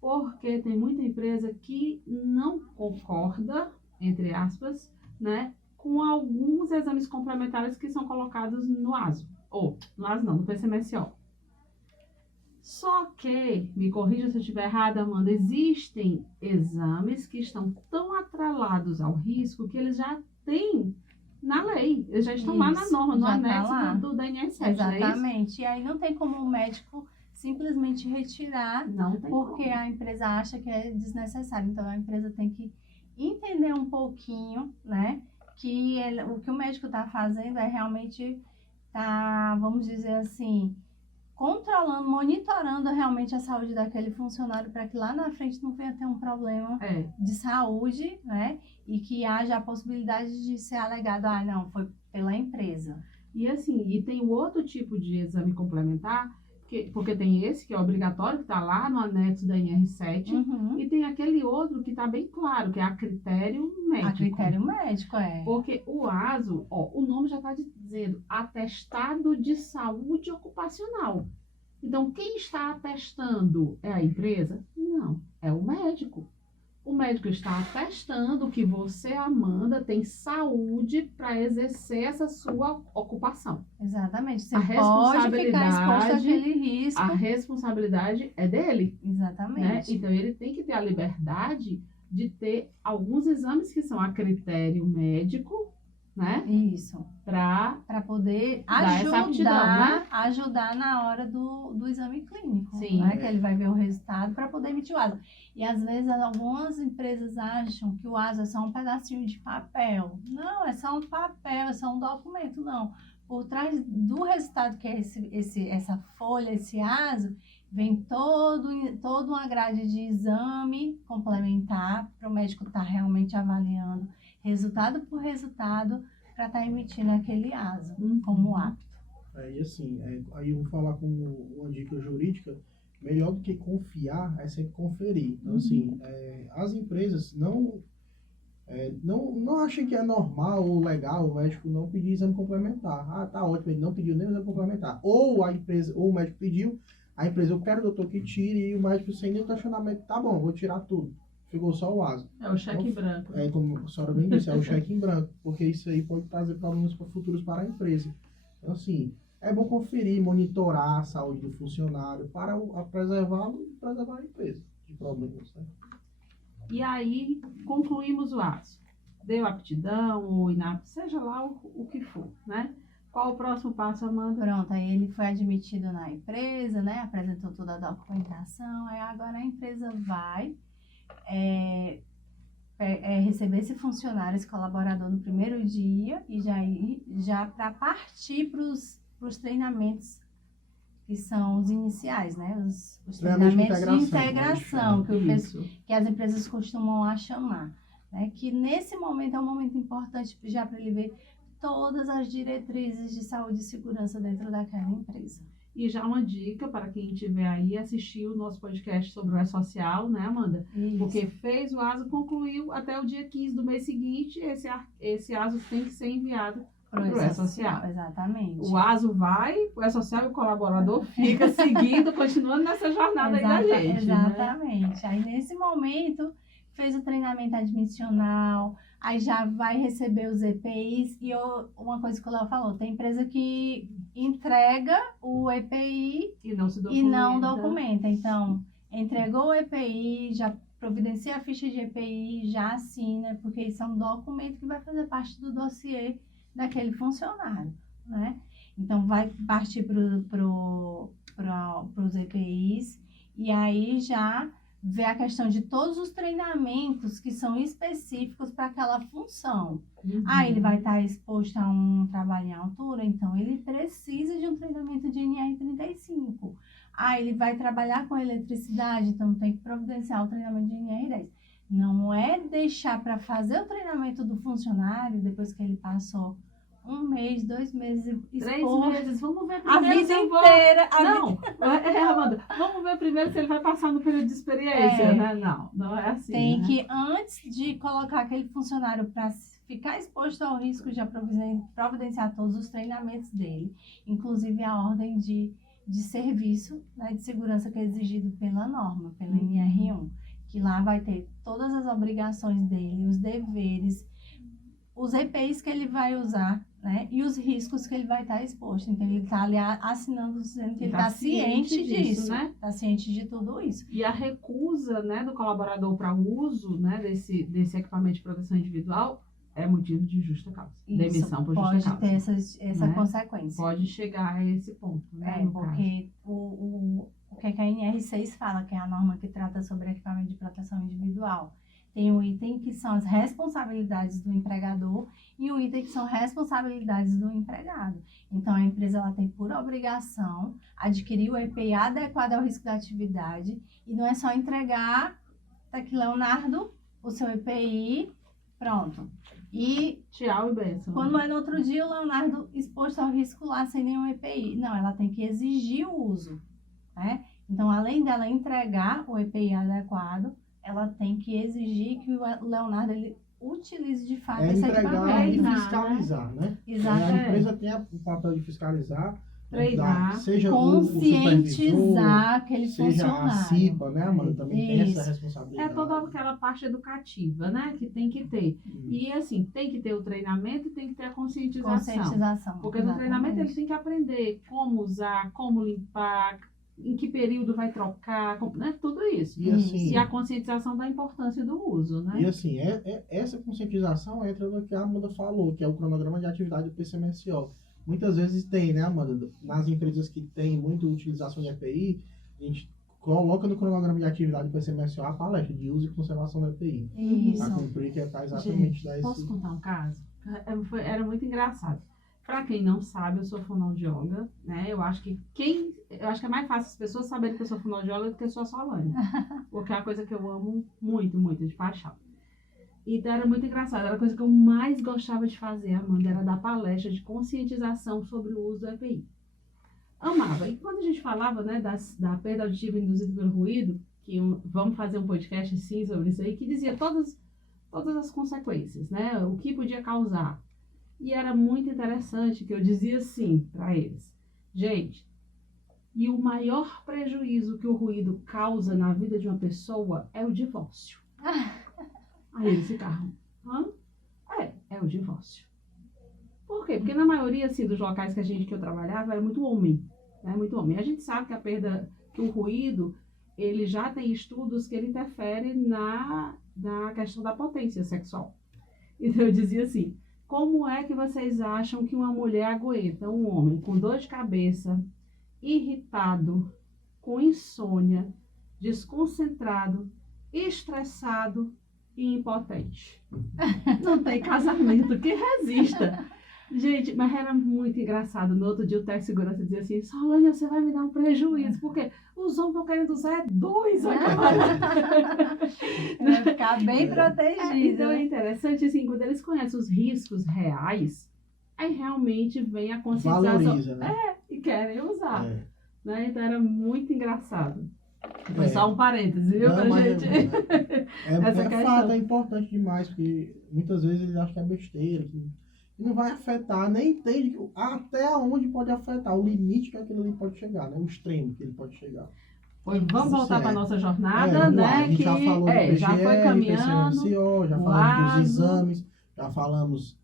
Porque tem muita empresa que não concorda, entre aspas, né? Com alguns exames complementares que são colocados no ASO. Ou, no ASO não, no PCMSO. Só que, me corrija se eu estiver errada, Amanda, existem exames que estão tão atrelados ao risco que eles já têm na lei. Eles já estão lá na norma, no anexo do DNS7. Exatamente. E aí não tem como o médico simplesmente retirar, porque a empresa acha que é desnecessário. Então a empresa tem que entender um pouquinho, né? Que o que o médico está fazendo é realmente vamos dizer assim, controlando, monitorando realmente a saúde daquele funcionário para que lá na frente não venha ter um problema de saúde, né? E que haja a possibilidade de ser alegado, não, foi pela empresa. E assim, e tem o outro tipo de exame complementar, porque tem esse que é obrigatório, que está lá no anexo da NR7, e tem aquele outro que está bem claro, que é a critério médico. A critério médico, Porque o ASO, o nome já está dizendo, atestado de saúde ocupacional. Então, quem está atestando é a empresa? Não, é o médico. O médico está atestando que você, Amanda, tem saúde para exercer essa sua ocupação. Exatamente. Você pode ficar exposto àquele risco. A responsabilidade é dele. Exatamente. Né? Então, ele tem que ter a liberdade de ter alguns exames que são a critério médico, né? Isso. Para poder ajudar na hora do exame clínico. Sim. Né? Que ele vai ver o resultado para poder emitir o ASO. E às vezes algumas empresas acham que o ASO é só um pedacinho de papel. Não, é só um papel, é só um documento. Não. Por trás do resultado que é essa folha, esse ASO, vem toda uma grade de exame complementar para o médico estar realmente avaliando resultado por resultado para estar emitindo aquele ASO como apto. E assim, aí eu vou falar como uma dica jurídica, melhor do que confiar é sempre conferir. Então, assim, as empresas não Não achem que é normal ou legal o médico não pedir exame complementar. Ah, tá ótimo, ele não pediu nem o exame complementar. Ou a empresa, ou o médico pediu, a empresa, eu quero, doutor, que tire, e o médico sem nenhum questionamento, tá bom, vou tirar tudo. Ficou só o ASO. É o cheque Então, branco. Como a senhora bem disse, é o cheque em branco, porque isso aí pode trazer problemas futuros para a empresa. Então, assim, é bom conferir, monitorar a saúde do funcionário para preservá-lo e preservar a empresa de problemas, né? E aí, concluímos o ASO. Deu aptidão ou inapto, seja lá o que for, né? Qual o próximo passo, Amanda? Pronto, aí ele foi admitido na empresa, né? Apresentou toda a documentação, aí agora a empresa vai receber esse funcionário, esse colaborador no primeiro dia e já para partir para os treinamentos que são os iniciais, né? Os treinamentos de integração que as empresas costumam lá chamar, né? Que nesse momento é um momento importante já para ele ver todas as diretrizes de saúde e segurança dentro daquela empresa. E já uma dica para quem estiver aí, assistir o nosso podcast sobre o E-Social, né, Amanda? Isso. Porque fez o ASO, concluiu até o dia 15 do mês seguinte, esse ASO tem que ser enviado para o E-Social. Exatamente. O ASO vai, o E-Social e o colaborador fica seguindo, continuando nessa jornada aí da gente. Exatamente. Né? Aí nesse momento fez o treinamento admissional, aí já vai receber os EPIs e uma coisa que o Léo falou, tem empresa que entrega o EPI e não documenta. Então, entregou o EPI, já providencia a ficha de EPI, já assina, porque isso é um documento que vai fazer parte do dossiê daquele funcionário, né? Então, vai partir para os EPIs e aí já ver a questão de todos os treinamentos que são específicos para aquela função. Uhum. Ele vai estar exposto a um trabalho em altura, então ele precisa de um treinamento de NR35. Ele vai trabalhar com eletricidade, então tem que providenciar o treinamento de NR10. Não é deixar para fazer o treinamento do funcionário depois que ele passou 1 mês, 2 meses, 3 meses, vamos ver a primeiro vida inteira. Amanda, vamos ver primeiro se ele vai passar no período de experiência, né? Não é assim. Tem que, antes de colocar aquele funcionário para ficar exposto ao risco, já providenciar todos os treinamentos dele, inclusive a ordem de serviço, né, de segurança que é exigido pela norma, pela NR1, que lá vai ter todas as obrigações dele, os deveres, os EPIs que ele vai usar, né? E os riscos que ele vai estar exposto. Então, ele está ali assinando, dizendo que ele está ciente disso, né? Está ciente de tudo isso. E a recusa, né, do colaborador para o uso, né, desse equipamento de proteção individual é motivo de justa causa. Isso, demissão por justa causa. Pode ter essa né? consequência. Pode chegar a esse ponto, né? Porque o que a NR6 fala, que é a norma que trata sobre equipamento de proteção individual, tem um item que são as responsabilidades do empregador e um item que são responsabilidades do empregado. Então, a empresa ela tem por obrigação adquirir o EPI adequado ao risco da atividade e não é só entregar, tá aqui, Leonardo, o seu EPI, pronto. E tchau e benção. Quando é no outro dia, o Leonardo exposto ao risco lá sem nenhum EPI. Não, ela tem que exigir o uso, né? Então, além dela entregar o EPI adequado, ela tem que exigir que o Leonardo ele utilize de fato esse equipamento. Entregar e fiscalizar, né? Exatamente. A empresa tem o papel de fiscalizar, treinar, seja conscientizar aquele seja funcionário. A CIPA, né, Amanda? Também tem essa responsabilidade. É toda aquela parte educativa, né, que tem que ter. E assim, tem que ter o treinamento e tem que ter a conscientização. Porque no treinamento eles têm que aprender como usar, como limpar, em que período vai trocar, né? Tudo isso. E a conscientização da importância do uso, né? E assim, essa conscientização entra no que a Amanda falou, que é o cronograma de atividade do PCMSO. Muitas vezes tem, né, Amanda? Nas empresas que tem muita utilização de EPI, a gente coloca no cronograma de atividade do PCMSO a palestra de uso e conservação da EPI. Isso. Para cumprir, que está exatamente gente, posso contar um caso? Era muito engraçado. Para quem não sabe, eu sou fonoaudióloga, né? Eu acho que é mais fácil as pessoas saberem que eu sou fonoaudióloga do que eu sou a Solane. Porque é uma coisa que eu amo muito, muito, de paixão. Então era muito engraçado. Era a coisa que eu mais gostava de fazer, Amanda, era dar palestra de conscientização sobre o uso do EPI. Amava. E quando a gente falava, né, da perda auditiva induzida pelo ruído, vamos fazer um podcast sim sobre isso aí, que dizia todas as consequências, né? O que podia causar. E era muito interessante que eu dizia assim para eles: gente, e o maior prejuízo que o ruído causa na vida de uma pessoa é o divórcio. Aí eles ficaram: hã? É o divórcio. Por quê? Porque na maioria assim, dos locais que eu trabalhava era muito homem, né? Muito homem. A gente sabe que que o ruído, ele já tem estudos que ele interfere na questão da potência sexual. Então eu dizia assim: como é que vocês acham que uma mulher aguenta um homem com dor de cabeça, irritado, com insônia, desconcentrado, estressado e impotente? Não tem casamento que resista. Gente, mas era muito engraçado. No outro dia o técnico de segurança dizia assim: Solane, você vai me dar um prejuízo, porque os homens estão querendo usar dois agora. Vai ficar bem Então protegido. é interessante, assim, quando eles conhecem os riscos reais, aí realmente vem a conscientização. Valoriza, né? E querem usar. É. Né? Então era muito engraçado. Foi É. só um parêntese, viu, Não, pra mas gente? Essa questão. fato, é importante demais, porque muitas vezes eles acham que é besteira, que não vai afetar, nem entende até onde pode afetar, o limite que aquilo ali pode chegar, né? O extremo que ele pode chegar. Vamos voltar para a nossa jornada, Vamos lá. né? A gente já falou do PGR, já foi caminhando. PCMSO, já o falamos dos ASO. exames, já falamos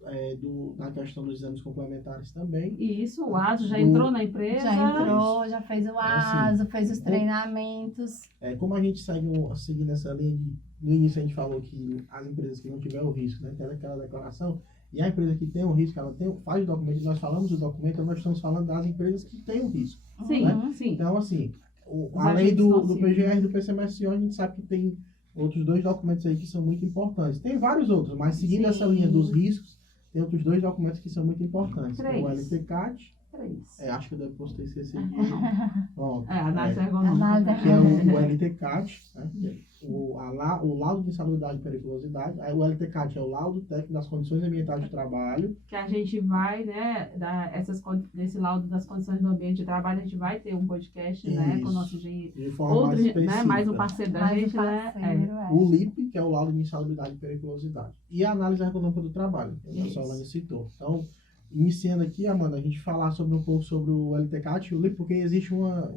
da questão dos exames complementares também. Isso, o ASO já entrou na empresa. Já entrou, já fez o ASO, fez os treinamentos. Como a gente seguindo essa linha, no início a gente falou que as empresas que não tiveram o risco, né, tem aquela declaração, e a empresa que tem o risco, ela faz o documento, nós falamos do documento, nós estamos falando das empresas que têm o risco. Sim, né? sim. Então, assim, Os além agentes do nocivos. PGR e do PCMSO, a gente sabe que tem outros dois documentos aí que são muito importantes. Tem vários outros, mas seguindo Sim. essa linha dos riscos, tem outros dois documentos que são muito importantes. Três. É o LTCAT, 3. acho que eu depois ter esquecido. Não. Pronto. Análise É, ergonômica. Análise que é o LTCAT, né? O laudo de insalubridade e periculosidade. Aí o LTCAT é o laudo técnico das condições ambientais de trabalho. Que a gente vai, né, desse laudo das condições do ambiente de trabalho, a gente vai ter um podcast, né, com o nosso engenheiro. De forma Outro, mais né, específica. mais um parceiro da Mais gente, um né? parceiro, O LIP, que é o laudo de insalubridade e periculosidade. E a análise ergonômica do trabalho, que a Isso. Solane citou. Então, iniciando aqui, Amanda, a gente falar um pouco sobre o LTCAT e o LIP, porque existe uma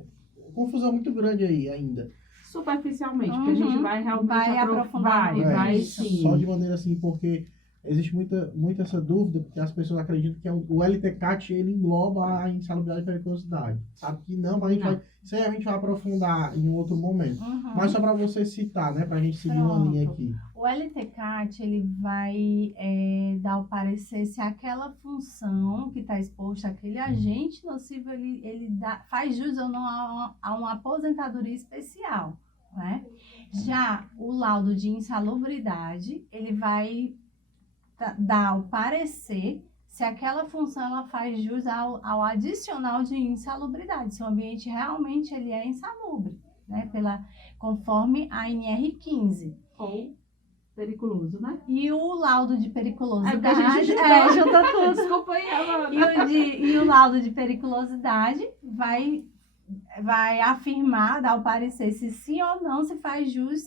confusão muito grande aí ainda. Superficialmente, porque a gente vai realmente Vai aprofundar. vai Isso. sim. Só de maneira assim, porque existe muita essa dúvida, porque as pessoas acreditam que o LTCAT ele engloba a insalubridade e periculosidade. Sabe que não, mas isso aí a gente vai aprofundar em um outro momento. Mas só para você citar, né, para a gente seguir uma Pronto. linha aqui. O LTCAT, ele vai dar o parecer se aquela função que está exposta àquele agente nocivo, faz jus ou não a uma aposentadoria especial, né? Já o laudo de insalubridade, ele vai dar o parecer se aquela função ela faz jus ao adicional de insalubridade, se o ambiente realmente ele é insalubre, né? Conforme a NR15. Ou periculoso, né? E o laudo de periculosidade. porque a gente junta tudo. Desculpa aí, Amanda. E o laudo de periculosidade vai afirmar, dar o parecer se sim ou não se faz jus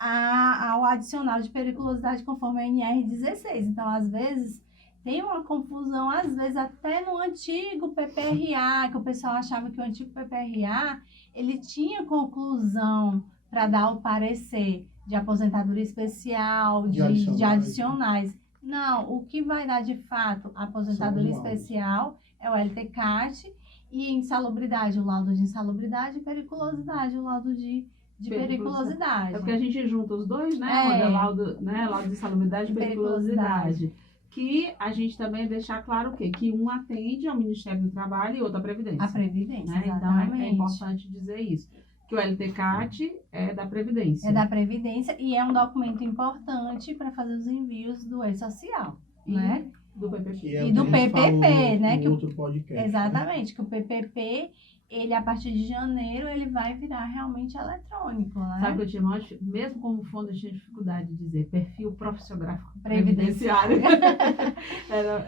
ao adicional de periculosidade conforme a NR16. Então, às vezes, tem uma confusão, às vezes até no antigo PPRA, que o pessoal achava que o antigo PPRA, ele tinha conclusão para dar o parecer de aposentadoria especial, de adicionais. Não, o que vai dar de fato a aposentadoria especial é o LTCAT e insalubridade, o laudo de insalubridade e periculosidade, o laudo de periculosidade. É porque a gente junta os dois, né? Laudo de insalubridade e periculosidade. Que a gente também deixar claro o quê? Que um atende ao Ministério do Trabalho e outro à Previdência. A Previdência, né? exatamente. Então é importante dizer isso. Que o LTCAT é da Previdência. É da Previdência e é um documento importante para fazer os envios do E-Social, né? Do PPP. E do PPP, né? Que outro podcast. Exatamente, que o PPP, ele a partir de janeiro, ele vai virar realmente eletrônico, né? Sabe que eu tinha, mesmo como fundo, eu tinha dificuldade de dizer perfil profissionográfico previdenciário.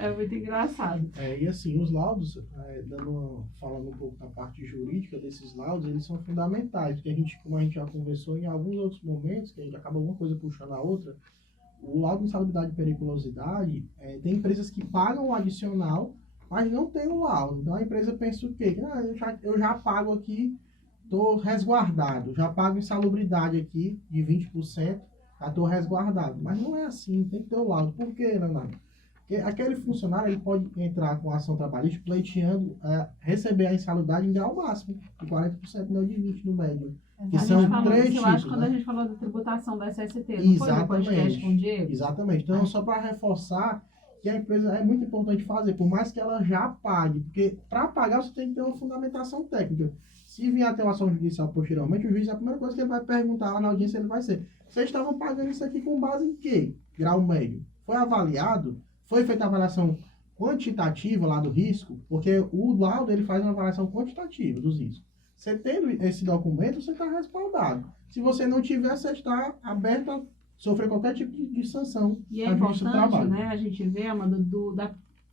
É muito engraçado. E assim, os laudos, falando um pouco da parte jurídica desses laudos, eles são fundamentais, porque como a gente já conversou em alguns outros momentos, que a gente acaba uma coisa puxando a outra, o laudo de insalubridade e periculosidade, tem empresas que pagam o adicional, mas não tem o laudo. Então a empresa pensa o quê? Que eu já pago aqui, estou resguardado, já pago insalubridade aqui de 20%, já estou resguardado. Mas não é assim, tem que ter o laudo. Por quê, Leonardo? Porque aquele funcionário ele pode entrar com ação trabalhista pleiteando receber a insalubridade em grau máximo, de 40%, não de 20% no médio. Que A são gente falou três isso, eu acho, tipos, quando né? a gente falou da tributação da SST, não foi no podcast com o Diego? Exatamente. Então, só para reforçar que a empresa é muito importante fazer, por mais que ela já pague, porque para pagar você tem que ter uma fundamentação técnica. Se vier a ter uma ação judicial posteriormente, o juiz, a primeira coisa que ele vai perguntar lá na audiência, ele vai ser: vocês estavam pagando isso aqui com base em quê? Grau médio. Foi avaliado? Foi feita a avaliação quantitativa lá do risco? Porque o laudo ele faz uma avaliação quantitativa dos riscos. Você tendo esse documento, você está respaldado. Se você não tiver, você está aberto a sofrer qualquer tipo de sanção. E é importante, né, a gente ver, Amanda,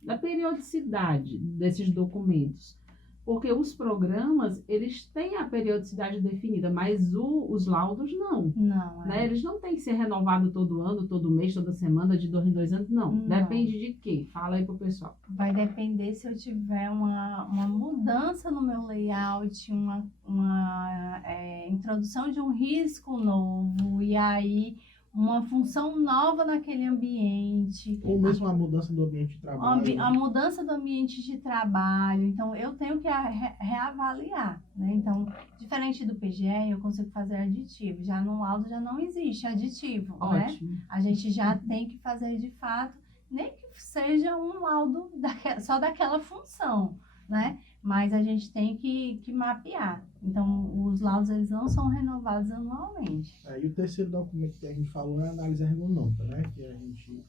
da periodicidade desses documentos. Porque os programas, eles têm a periodicidade definida, mas os laudos não. Não, Né? Eles não têm que ser renovados todo ano, todo mês, toda semana, de 2 em 2 anos, não. Depende de quê? Fala aí pro pessoal. Vai depender se eu tiver uma mudança no meu layout, uma introdução de um risco novo, e aí uma função nova naquele ambiente. Ou mesmo a mudança do ambiente de trabalho. A mudança do ambiente de trabalho. Então, eu tenho que reavaliar, né? Então, diferente do PGR, eu consigo fazer aditivo. Já no laudo já não existe aditivo, Ótimo. né? A gente já tem que fazer de fato, nem que seja um laudo só daquela função, né? Mas a gente tem que mapear. Então, os laudos eles não são renovados anualmente. E o terceiro documento que a gente falou é a análise ergonômica, né? Que a gente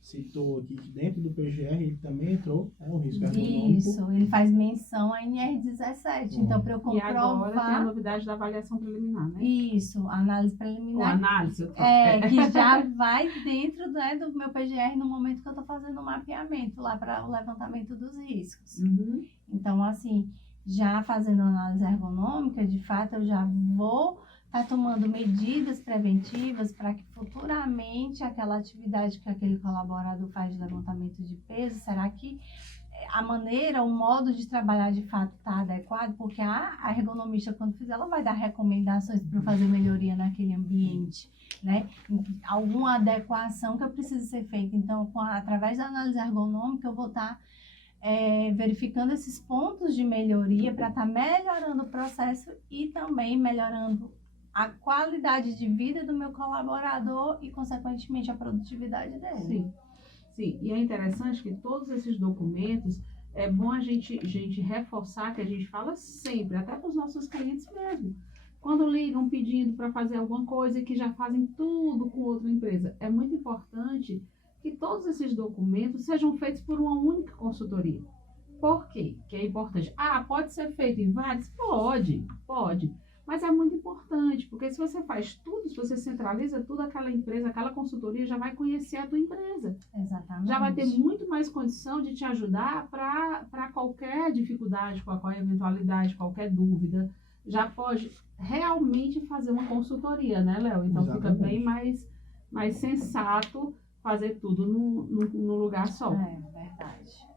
citou aqui que dentro do PGR ele também entrou, o risco ergonômico. Isso, ele faz menção à NR17. Então, para eu E agora tem a comprovar... novidade da avaliação preliminar, né? Isso, análise Ou preliminar. análise. Que já vai dentro, né, do meu PGR no momento que eu estou fazendo o mapeamento lá para o levantamento dos riscos. Uhum. Então, assim, já fazendo análise ergonômica, de fato, eu já vou estar tomando medidas preventivas para que futuramente aquela atividade que aquele colaborador faz de levantamento de peso, será que a maneira, o modo de trabalhar de fato está adequado? Porque a ergonomista, quando fizer, ela vai dar recomendações para fazer melhoria naquele ambiente, né? Alguma adequação que precisa ser feita. Então, através da análise ergonômica, eu vou estar verificando esses pontos de melhoria para estar melhorando o processo e também melhorando a qualidade de vida do meu colaborador e, consequentemente, a produtividade dele. Sim. Sim, e é interessante que todos esses documentos, é bom a gente reforçar, que a gente fala sempre, até para os nossos clientes mesmo. Quando ligam pedindo para fazer alguma coisa e que já fazem tudo com outra empresa, é muito importante que todos esses documentos sejam feitos por uma única consultoria. Por quê? Que é importante. Pode ser feito em vários? Pode. Mas é muito importante, porque se você faz tudo, se você centraliza tudo, aquela empresa, aquela consultoria já vai conhecer a tua empresa. Exatamente. Já vai ter muito mais condição de te ajudar para qualquer dificuldade, qualquer eventualidade, qualquer dúvida. Já pode realmente fazer uma consultoria, né, Léo? Então fica bem mais sensato fazer tudo num lugar só. É verdade.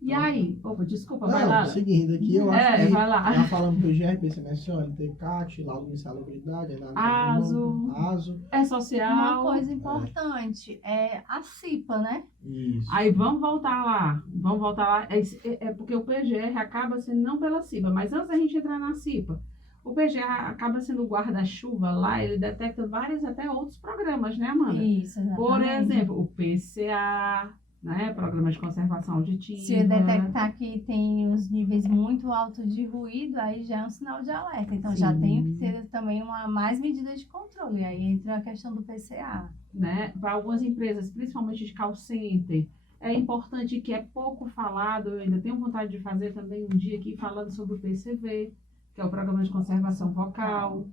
E aí? Opa, desculpa, Não, vai lá. Seguindo aqui, eu acho que vai lá. já falamos do PGR, PCMS, LTCAT, laudo de insalubridade, ASO. É social. Uma coisa importante é a CIPA, né? Isso. Aí vamos voltar lá. É porque o PGR acaba sendo não pela CIPA, mas antes da gente entrar na CIPA, o PGR acaba sendo o guarda-chuva lá, ele detecta vários até outros programas, né, Amanda? Isso, exatamente. Por exemplo, o PCA, né, Programa de Conservação Auditiva. Se eu detectar que tem os níveis muito altos de ruído, aí já é um sinal de alerta. Então, já tem que ter também mais medidas de controle. Aí entra a questão do PCA. Né? Para algumas empresas, principalmente de call center, é importante que é pouco falado, eu ainda tenho vontade de fazer também um dia aqui falando sobre o PCV, que é o Programa de Conservação Vocal.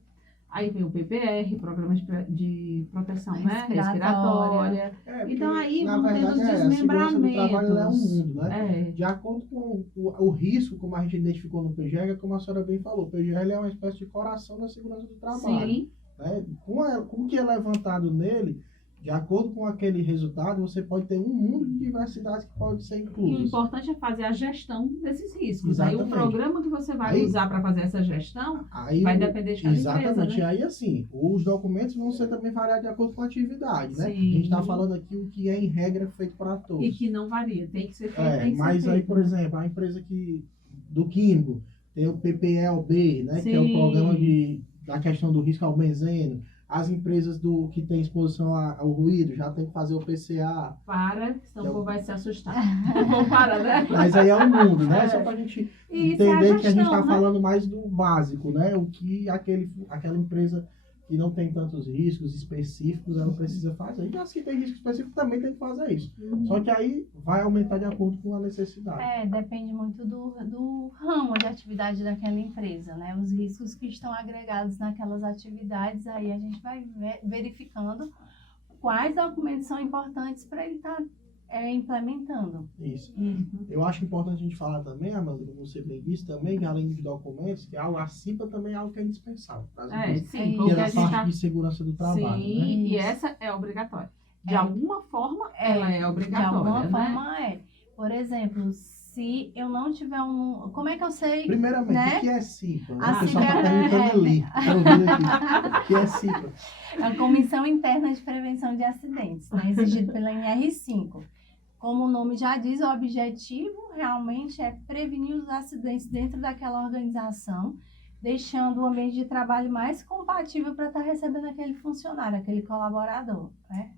Aí vem o PPR, Programa de Proteção Respiratória. Então aí vão tendo os desmembramentos. O trabalho é um mundo, né? De acordo com o risco, como a gente identificou no PGR, como a senhora bem falou, o PGR é uma espécie de coração da segurança do trabalho. Sim. Né? Com o que é levantado nele, de acordo com aquele resultado, você pode ter um mundo de diversidades que pode ser E o inclusas. importante é fazer a gestão desses riscos. Aí o Exatamente. programa que você vai usar para fazer essa gestão Aí, vai depender de cada exatamente. empresa, E né? aí, assim, os documentos vão ser também variados de acordo com a atividade, né? Sim. A gente está falando aqui o que é em regra feito para todos. E que não varia, tem que ser feito, tem que Mas ser aí, feito. por exemplo, a empresa do químico tem o PPLB, né? Que é o Sim. programa da questão do risco ao benzeno. As empresas que têm exposição ao ruído já tem que fazer o PCA. Para, senão Que é o o- povo vai se assustar. Não para, né? Mas aí é o mundo, né? É. Só para a gente E isso é a entender que a gente gestão, está né? falando mais do básico, né? O que aquela empresa que não tem tantos riscos específicos, ela precisa fazer. E as que tem risco específico também tem que fazer isso. Só que aí vai aumentar de acordo com a necessidade. Depende muito do ramo de atividade daquela empresa, né? Os riscos que estão agregados naquelas atividades, aí a gente vai verificando quais documentos são importantes para ele estar implementando. Isso. Uhum. Eu acho importante a gente falar também, Amanda, como você bem disse também, que além dos documentos, que a CIPA também é algo que é indispensável. Para as empresas. Sim, Que Que porque é a a gente parte tá... de segurança do trabalho, Sim, né? e Isso. essa é obrigatória. De É. alguma forma, ela é De obrigatória, alguma né? forma Por exemplo, se eu não tiver como é que eu sei? Primeiramente, Né? o que é CIPA? A O pessoal CIPA está perguntando ali. Tá ouvindo aqui. O que é CIPA? É a Comissão Interna de Prevenção de Acidentes, né? Exigido pela NR5. Como o nome já diz, o objetivo realmente é prevenir os acidentes dentro daquela organização, deixando o ambiente de trabalho mais compatível para estar recebendo aquele funcionário, aquele colaborador, né?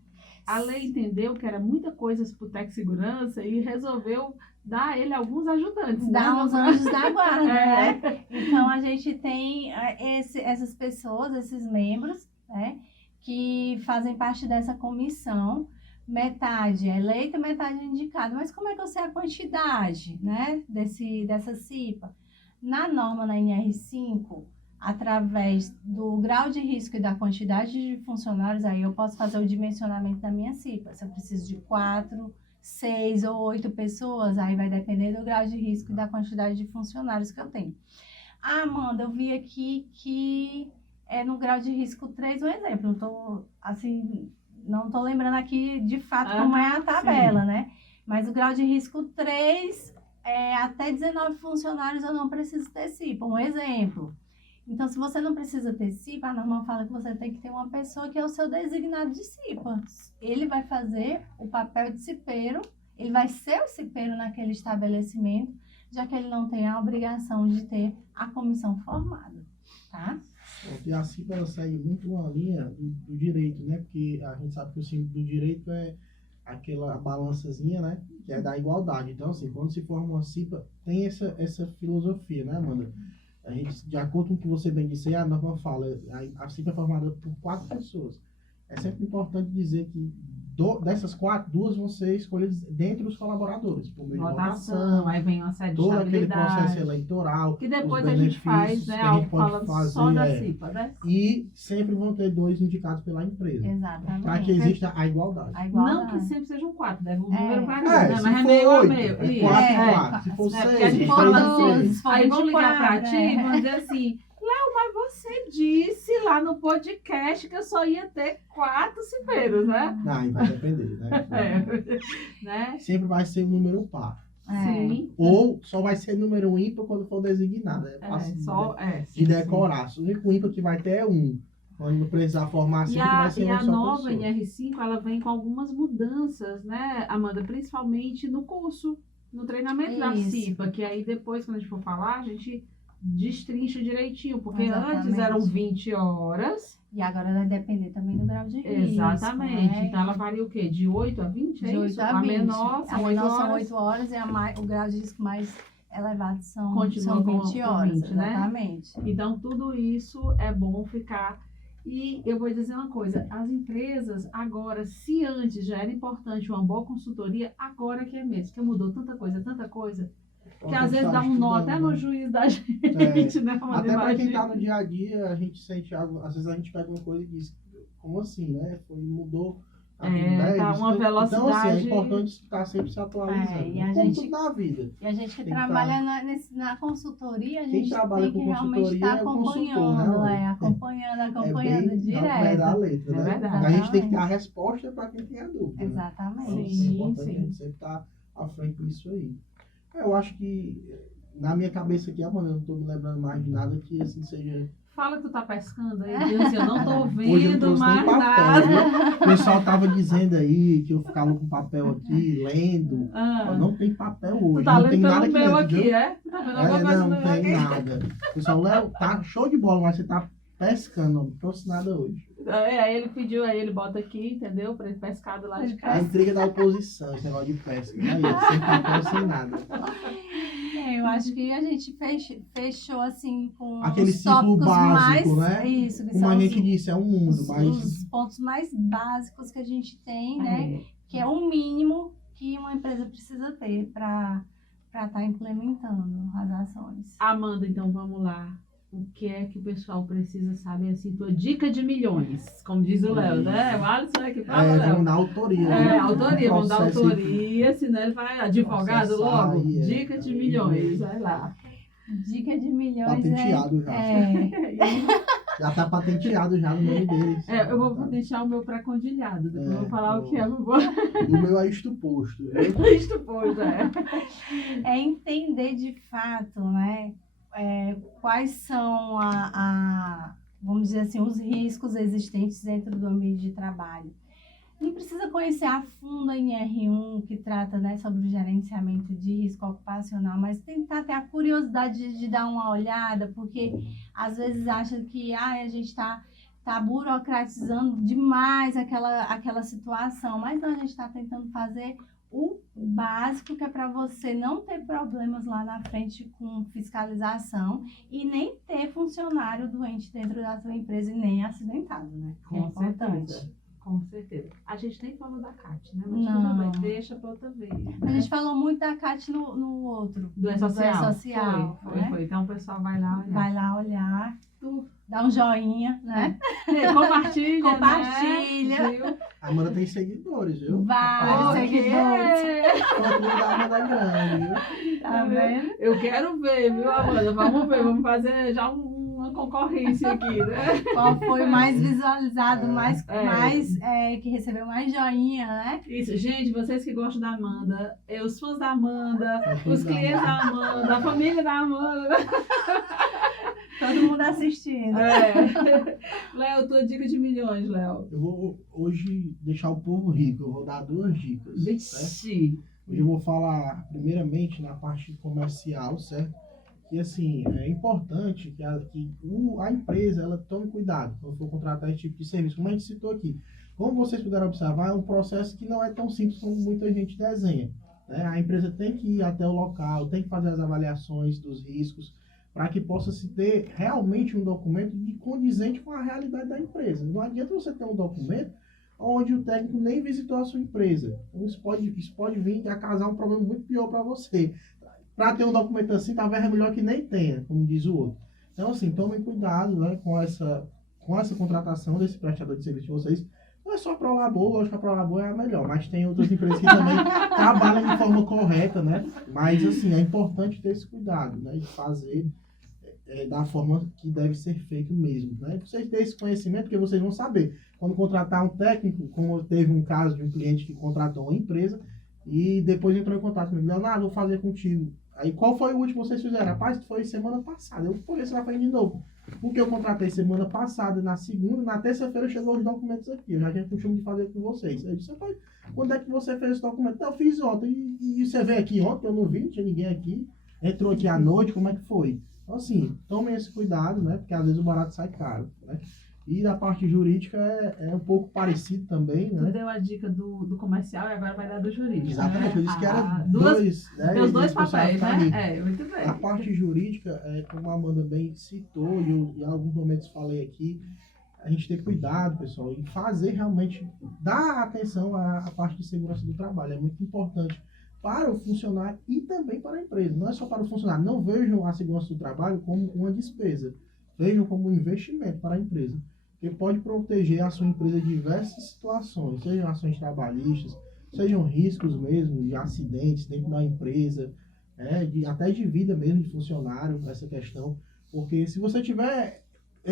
A lei entendeu que era muita coisa para o Tec Segurança e resolveu dar a ele alguns ajudantes. Dá né? uns anjos da guarda, né? É. Então, a gente tem essas pessoas, esses membros, né, que fazem parte dessa comissão. Metade é eleita, metade é indicada. Mas como é que eu sei a quantidade, né, dessa CIPA? Na norma, na NR5, através do grau de risco e da quantidade de funcionários, aí eu posso fazer o dimensionamento da minha CIPA. Se eu preciso de 4, 6 ou 8 pessoas, aí vai depender do grau de risco e da quantidade de funcionários que eu tenho. Ah, Amanda, eu vi aqui que é no grau de risco 3, um exemplo. Não tô lembrando aqui de fato como é a tabela, né? Mas o grau de risco 3, até 19 funcionários eu não preciso ter CIPA, um exemplo. Então, se você não precisa ter CIPA, a norma fala que você tem que ter uma pessoa que é o seu designado de CIPA. Ele vai fazer o papel de cipeiro, ele vai ser o cipeiro naquele estabelecimento, já que ele não tem a obrigação de ter a comissão formada, tá? E a CIPA, ela segue muito uma linha do direito, né? Porque a gente sabe que o símbolo do direito é aquela balançazinha, né? Que é da igualdade. Então, assim, quando se forma uma CIPA, tem essa filosofia, né, Amanda? A gente, de acordo com o que você bem disse, a norma fala, a CIPA é formada por 4 pessoas. É sempre importante dizer que dessas 4, 2 vão ser escolhidas dentre os colaboradores, por meio de votação, aí vem uma série de todo aquele processo estabilidade, eleitoral, que depois os a gente faz, benefícios né, que a gente algo pode falando fazer, só da CIPA, né? E sempre vão ter 2 indicados pela empresa, Exatamente. para que exista a igualdade. A igualdade. Não que sempre sejam 4, deve o número É. varia, né? se Mas é for meio a 8, meio. é Isso, 4 e é. 4. Se for É, 6, porque a gente for fala 12, assim, se for aí vão ligar pra 24, ti e vão dizer assim, Léo, mas você disse lá no podcast que eu só ia ter 4 cipeiros, né? Não, aí vai depender, né? Né? Sempre vai ser um número par. Sim. Ou só vai ser número ímpar quando for designado. É fácil Sim, de decorar. O único ímpar que vai ter é 1. Quando não precisar formar assim, vai ser E uma a só nova pessoa. NR5, ela vem com algumas mudanças, né, Amanda? Principalmente no curso, no treinamento da Isso. CIPA, que aí depois, quando a gente for falar, a gente destrincha direitinho, porque Exatamente. antes eram 20 horas. E agora vai depender também do grau de risco. Exatamente. Né? Então ela varia o quê? De 8 a 20? É De 8 isso? a 20. menor A são 8 menor são horas. 8 horas e o grau de risco mais elevado são Continua com 20 horas. 20, né? Exatamente. Então, tudo isso é bom ficar. E eu vou dizer uma coisa, as empresas agora, se antes já era importante uma boa consultoria, agora que é mesmo, porque mudou tanta coisa, que às vezes dá um nó até no juiz da gente, né? Amanda? Até para quem Imagina. tá no dia a dia, a gente sente algo, às vezes a gente pega uma coisa e diz, como assim, né? Mudou a ideia, tá uma Então, assim, velocidade. é importante estar sempre se atualizando. E a Como gente- tudo na vida. E a gente que Tem que trabalha na consultoria, a Quem gente trabalha tem que com realmente consultoria estar é o consultor, acompanhando, né? acompanhando acompanhando bem ao pé da direto. letra, É né? verdade. A gente tem que ter a resposta para quem tem a dúvida. Né? Exatamente. Então, Sim, é importante sim. a gente sempre estar à frente disso aí. Eu acho que, na minha cabeça aqui, Amanda, eu não estou me lembrando mais de nada que assim seja... Fala que tu tá pescando aí, diz assim, eu não tô Hoje eu não vendo trouxe nem mais papel, nada. viu? O pessoal tava dizendo aí que eu ficava com papel aqui, lendo. Ah, Ó, não tem papel hoje, tu tá não tem lendo nada pelo aqui meu dentro, aqui, viu? é? Tu tá vendo alguma coisa Não no meu tem aqui? nada. O pessoal, Léo, tá show de bola, mas você tá pescando, não trouxe nada hoje. Aí ele pediu, aí ele bota aqui, entendeu? Pra ele pescar do lado de A casa. intriga da oposição, esse negócio de pesca. Aí, sem papel, sem nada. Eu acho que a gente fechou assim com Aquele os ciclo tópicos básico, mais, né? isso, que Como são a os, gente disse, é um mundo, os mas pontos mais básicos que a gente tem, né? É. Que é o mínimo que uma empresa precisa ter para estar implementando as ações. Amanda, então vamos lá. O que é que o pessoal precisa saber, assim, tua dica de milhões, como diz o Léo, né? O Alisson é que fala, vamos Léo. dar autoria. É, né? autoria, vamos dar Processo autoria, senão ele vai advogado Processar logo. aí, Dica de milhões, vai lá. Dica de milhões Patenteado já. Já tá patenteado já no nome deles. Eu vou deixar o meu pré-condilhado, depois eu vou falar o que é. E o meu é isto posto. Viu? Isto, pois, é entender de fato, né, quais são vamos dizer assim, os riscos existentes dentro do ambiente de trabalho. Não precisa conhecer a fundo a NR1, que trata, né, sobre o gerenciamento de risco ocupacional, mas tentar ter a curiosidade de dar uma olhada, porque às vezes acha que a gente está burocratizando demais aquela situação, mas não, a gente está tentando fazer o básico, que é para você não ter problemas lá na frente com fiscalização e nem ter funcionário doente dentro da sua empresa e nem acidentado, né? Que é Com importante. certeza. Com certeza. A gente nem falou da CAT, né? Mas Não. tudo bem, deixa para outra vez. A Né? gente falou muito da CAT no outro. Do E-Social. E-Social, Foi, né? foi. Então o pessoal vai lá olhar. Vai lá olhar, Tu dá um joinha, né? compartilha, Compartilha. Né? Viu? A Amanda tem seguidores, viu? Vários Ok. seguidores. Procura da Amanda grande, viu? Tá vendo? Eu quero ver, viu, Amanda? Vamos ver, vamos fazer já uma concorrência aqui, né? Qual foi o mais visualizado, que recebeu mais joinha, né? Isso, gente, vocês que gostam da Amanda, os fãs da Amanda, Fãs os da clientes da Amanda, a família da Amanda. Todo mundo assistindo. Léo, tua dica de milhões, Léo. Eu vou hoje deixar o povo rico. Eu vou dar 2 dicas. Certo? Vixe. Hoje eu vou falar, primeiramente, na parte comercial, certo? Que, assim, é importante que a empresa ela tome cuidado quando for contratar esse tipo de serviço. Como a gente citou aqui. Como vocês puderam observar, é um processo que não é tão simples como muita gente desenha. Né? A empresa tem que ir até o local, tem que fazer as avaliações dos riscos, para que possa se ter realmente um documento condizente com a realidade da empresa. Não adianta você ter um documento onde o técnico nem visitou a sua empresa. Então, isso pode vir a causar um problema muito pior para você. Para ter um documento assim, talvez é melhor que nem tenha, como diz o outro. Então, assim, tomem cuidado, né, com essa contratação desse prestador de serviço de vocês. Não é só a ProLabor, lógico que a ProLabor é a melhor, mas tem outras empresas que também trabalham de forma correta, né? Mas, assim, é importante ter esse cuidado, né, de fazer da forma que deve ser feito mesmo, né? Vocês terem esse conhecimento, porque vocês vão saber. Quando contratar um técnico, como teve um caso de um cliente que contratou uma empresa e depois entrou em contato comigo, Leonardo, vou fazer contigo. Aí, qual foi o último que vocês fizeram? Rapaz, foi semana passada. Eu vou ver se vai fazer de novo. Porque eu contratei semana passada, na segunda, na terça-feira chegou os documentos aqui. Eu já tinha costume de fazer com vocês. Aí eu disse, rapaz, quando é que você fez esse documento? Eu fiz ontem. E você veio aqui ontem, eu não vi, não tinha ninguém aqui. Entrou aqui à noite, como é que foi? Então, assim, tomem esse cuidado, né? Porque às vezes o barato sai caro, né? E da parte jurídica é um pouco parecido também, Tu né? deu a dica do comercial e agora vai dar do jurídico. Exatamente, eu disse que era Meus dois dois papéis, ali. né? Muito bem. A parte jurídica, como a Amanda bem citou, e eu em alguns momentos falei aqui, a gente ter cuidado, pessoal, em fazer realmente, dar atenção à parte de segurança do trabalho. É muito importante para o funcionário e também para a empresa. Não é só para o funcionário. Não vejam a segurança do trabalho como uma despesa. Vejam como um investimento para a empresa. Que pode proteger a sua empresa de diversas situações, sejam ações trabalhistas, sejam riscos mesmo de acidentes dentro da empresa, até de vida mesmo de funcionário, essa questão. Porque se você tiver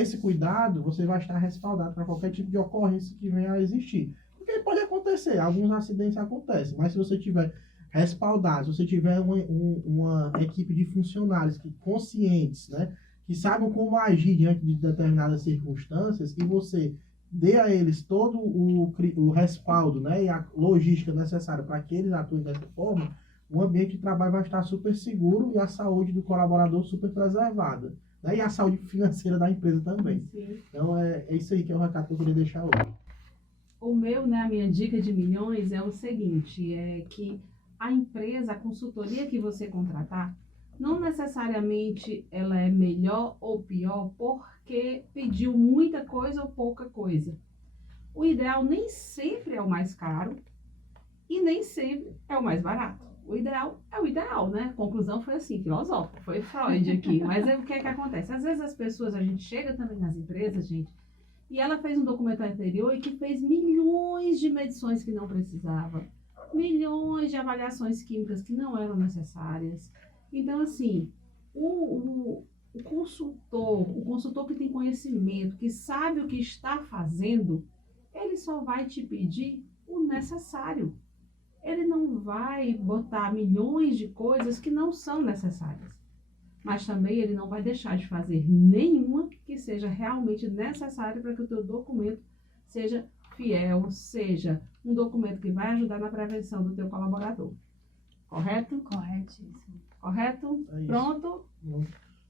esse cuidado, você vai estar respaldado para qualquer tipo de ocorrência que venha a existir. Porque pode acontecer, alguns acidentes acontecem, mas se você tiver respaldado, se você tiver uma equipe de funcionários conscientes, né, que saibam como agir diante de determinadas circunstâncias, e você dê a eles todo o respaldo, né, e a logística necessária para que eles atuem dessa forma, o ambiente de trabalho vai estar super seguro e a saúde do colaborador super preservada, né, e a saúde financeira da empresa também. Sim. Então, é isso aí que é o recado que eu queria deixar hoje. O meu, né, a minha dica de milhões é o seguinte, é que a empresa, a consultoria que você contratar, não necessariamente ela é melhor ou pior porque pediu muita coisa ou pouca coisa. O ideal nem sempre é o mais caro e nem sempre é o mais barato. O ideal é o ideal, né? A conclusão foi assim, filosófica, foi Freud aqui. Mas o que é que acontece? Às vezes as pessoas, a gente chega também nas empresas, gente, e ela fez um documento anterior e que fez milhões de medições que não precisava, milhões de avaliações químicas que não eram necessárias. Então, assim, o consultor que tem conhecimento, que sabe o que está fazendo, ele só vai te pedir o necessário. Ele não vai botar milhões de coisas que não são necessárias. Mas também ele não vai deixar de fazer nenhuma que seja realmente necessária para que o teu documento seja fiel, seja um documento que vai ajudar na prevenção do teu colaborador. Correto? Corretíssimo. Correto? É isso. Pronto?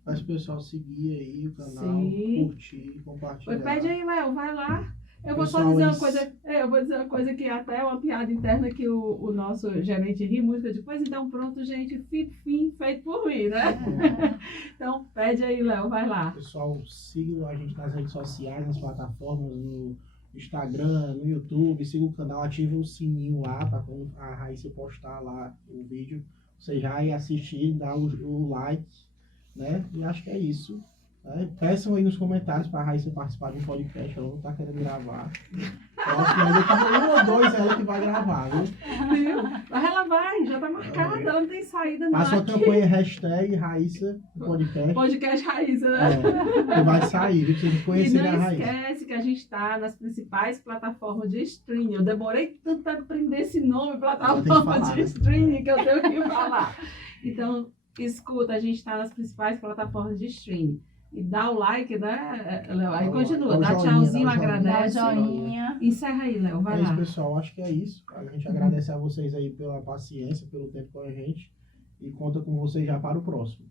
Mas o pessoal seguir aí o canal, Sim. curtir, compartilhar. Pede aí, Léo, vai lá. Eu vou só Pessoal, dizer uma isso. coisa, eu vou dizer uma coisa que até é uma piada interna que o nosso gerente ri muito, que eu digo, pois então pronto, gente, fim feito por mim, né? Então, pede aí, Léo, vai lá. Pessoal, sigam a gente nas redes sociais, nas plataformas, no Instagram, no YouTube, siga o canal, ative o sininho lá, para quando a Raíssa postar lá o vídeo, você já ir assistir, dar o like, né? E acho que é isso. Né? Peçam aí nos comentários para a Raíssa participar de um podcast, ela não tá querendo gravar. Próximo, ainda tá um ou dois ela que vai gravar, viu? Viu? Mas ela vai, já tá marcada, ela não tem saída não. Faça uma Aqui. campanha hashtag Raíssa no podcast. Podcast Raíssa, né? Que vai sair, viu? Pra vocês E conhecerem a não Raíssa. esquece que a gente está nas principais plataformas de streaming. Eu demorei tanto para aprender esse nome, plataforma falar, de né? streaming, que eu tenho que falar. Então, escuta, a gente está nas principais plataformas de streaming. E dá o like, né, Léo? Aí continua, dá tchauzinho, agradece. Dá o joinha. Encerra aí, Léo, vai É isso, lá. pessoal. Acho que é isso. A gente agradece a vocês aí pela paciência, pelo tempo com a gente. E conta com vocês já para o próximo.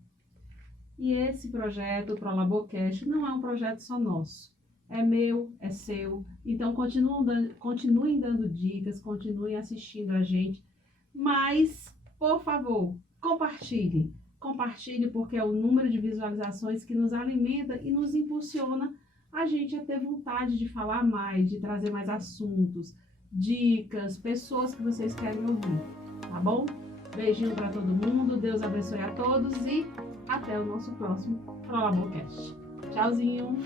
E esse projeto, o ProLaborCast, não é um projeto só nosso. É meu, é seu. Então, continuem dando dicas, continuem assistindo a gente. Mas, por favor, compartilhe. Compartilhe porque é o número de visualizações que nos alimenta e nos impulsiona a gente a ter vontade de falar mais, de trazer mais assuntos, dicas, pessoas que vocês querem ouvir. Tá bom? Beijinho para todo mundo, Deus abençoe a todos e até o nosso próximo ProLaborCast. Tchauzinho!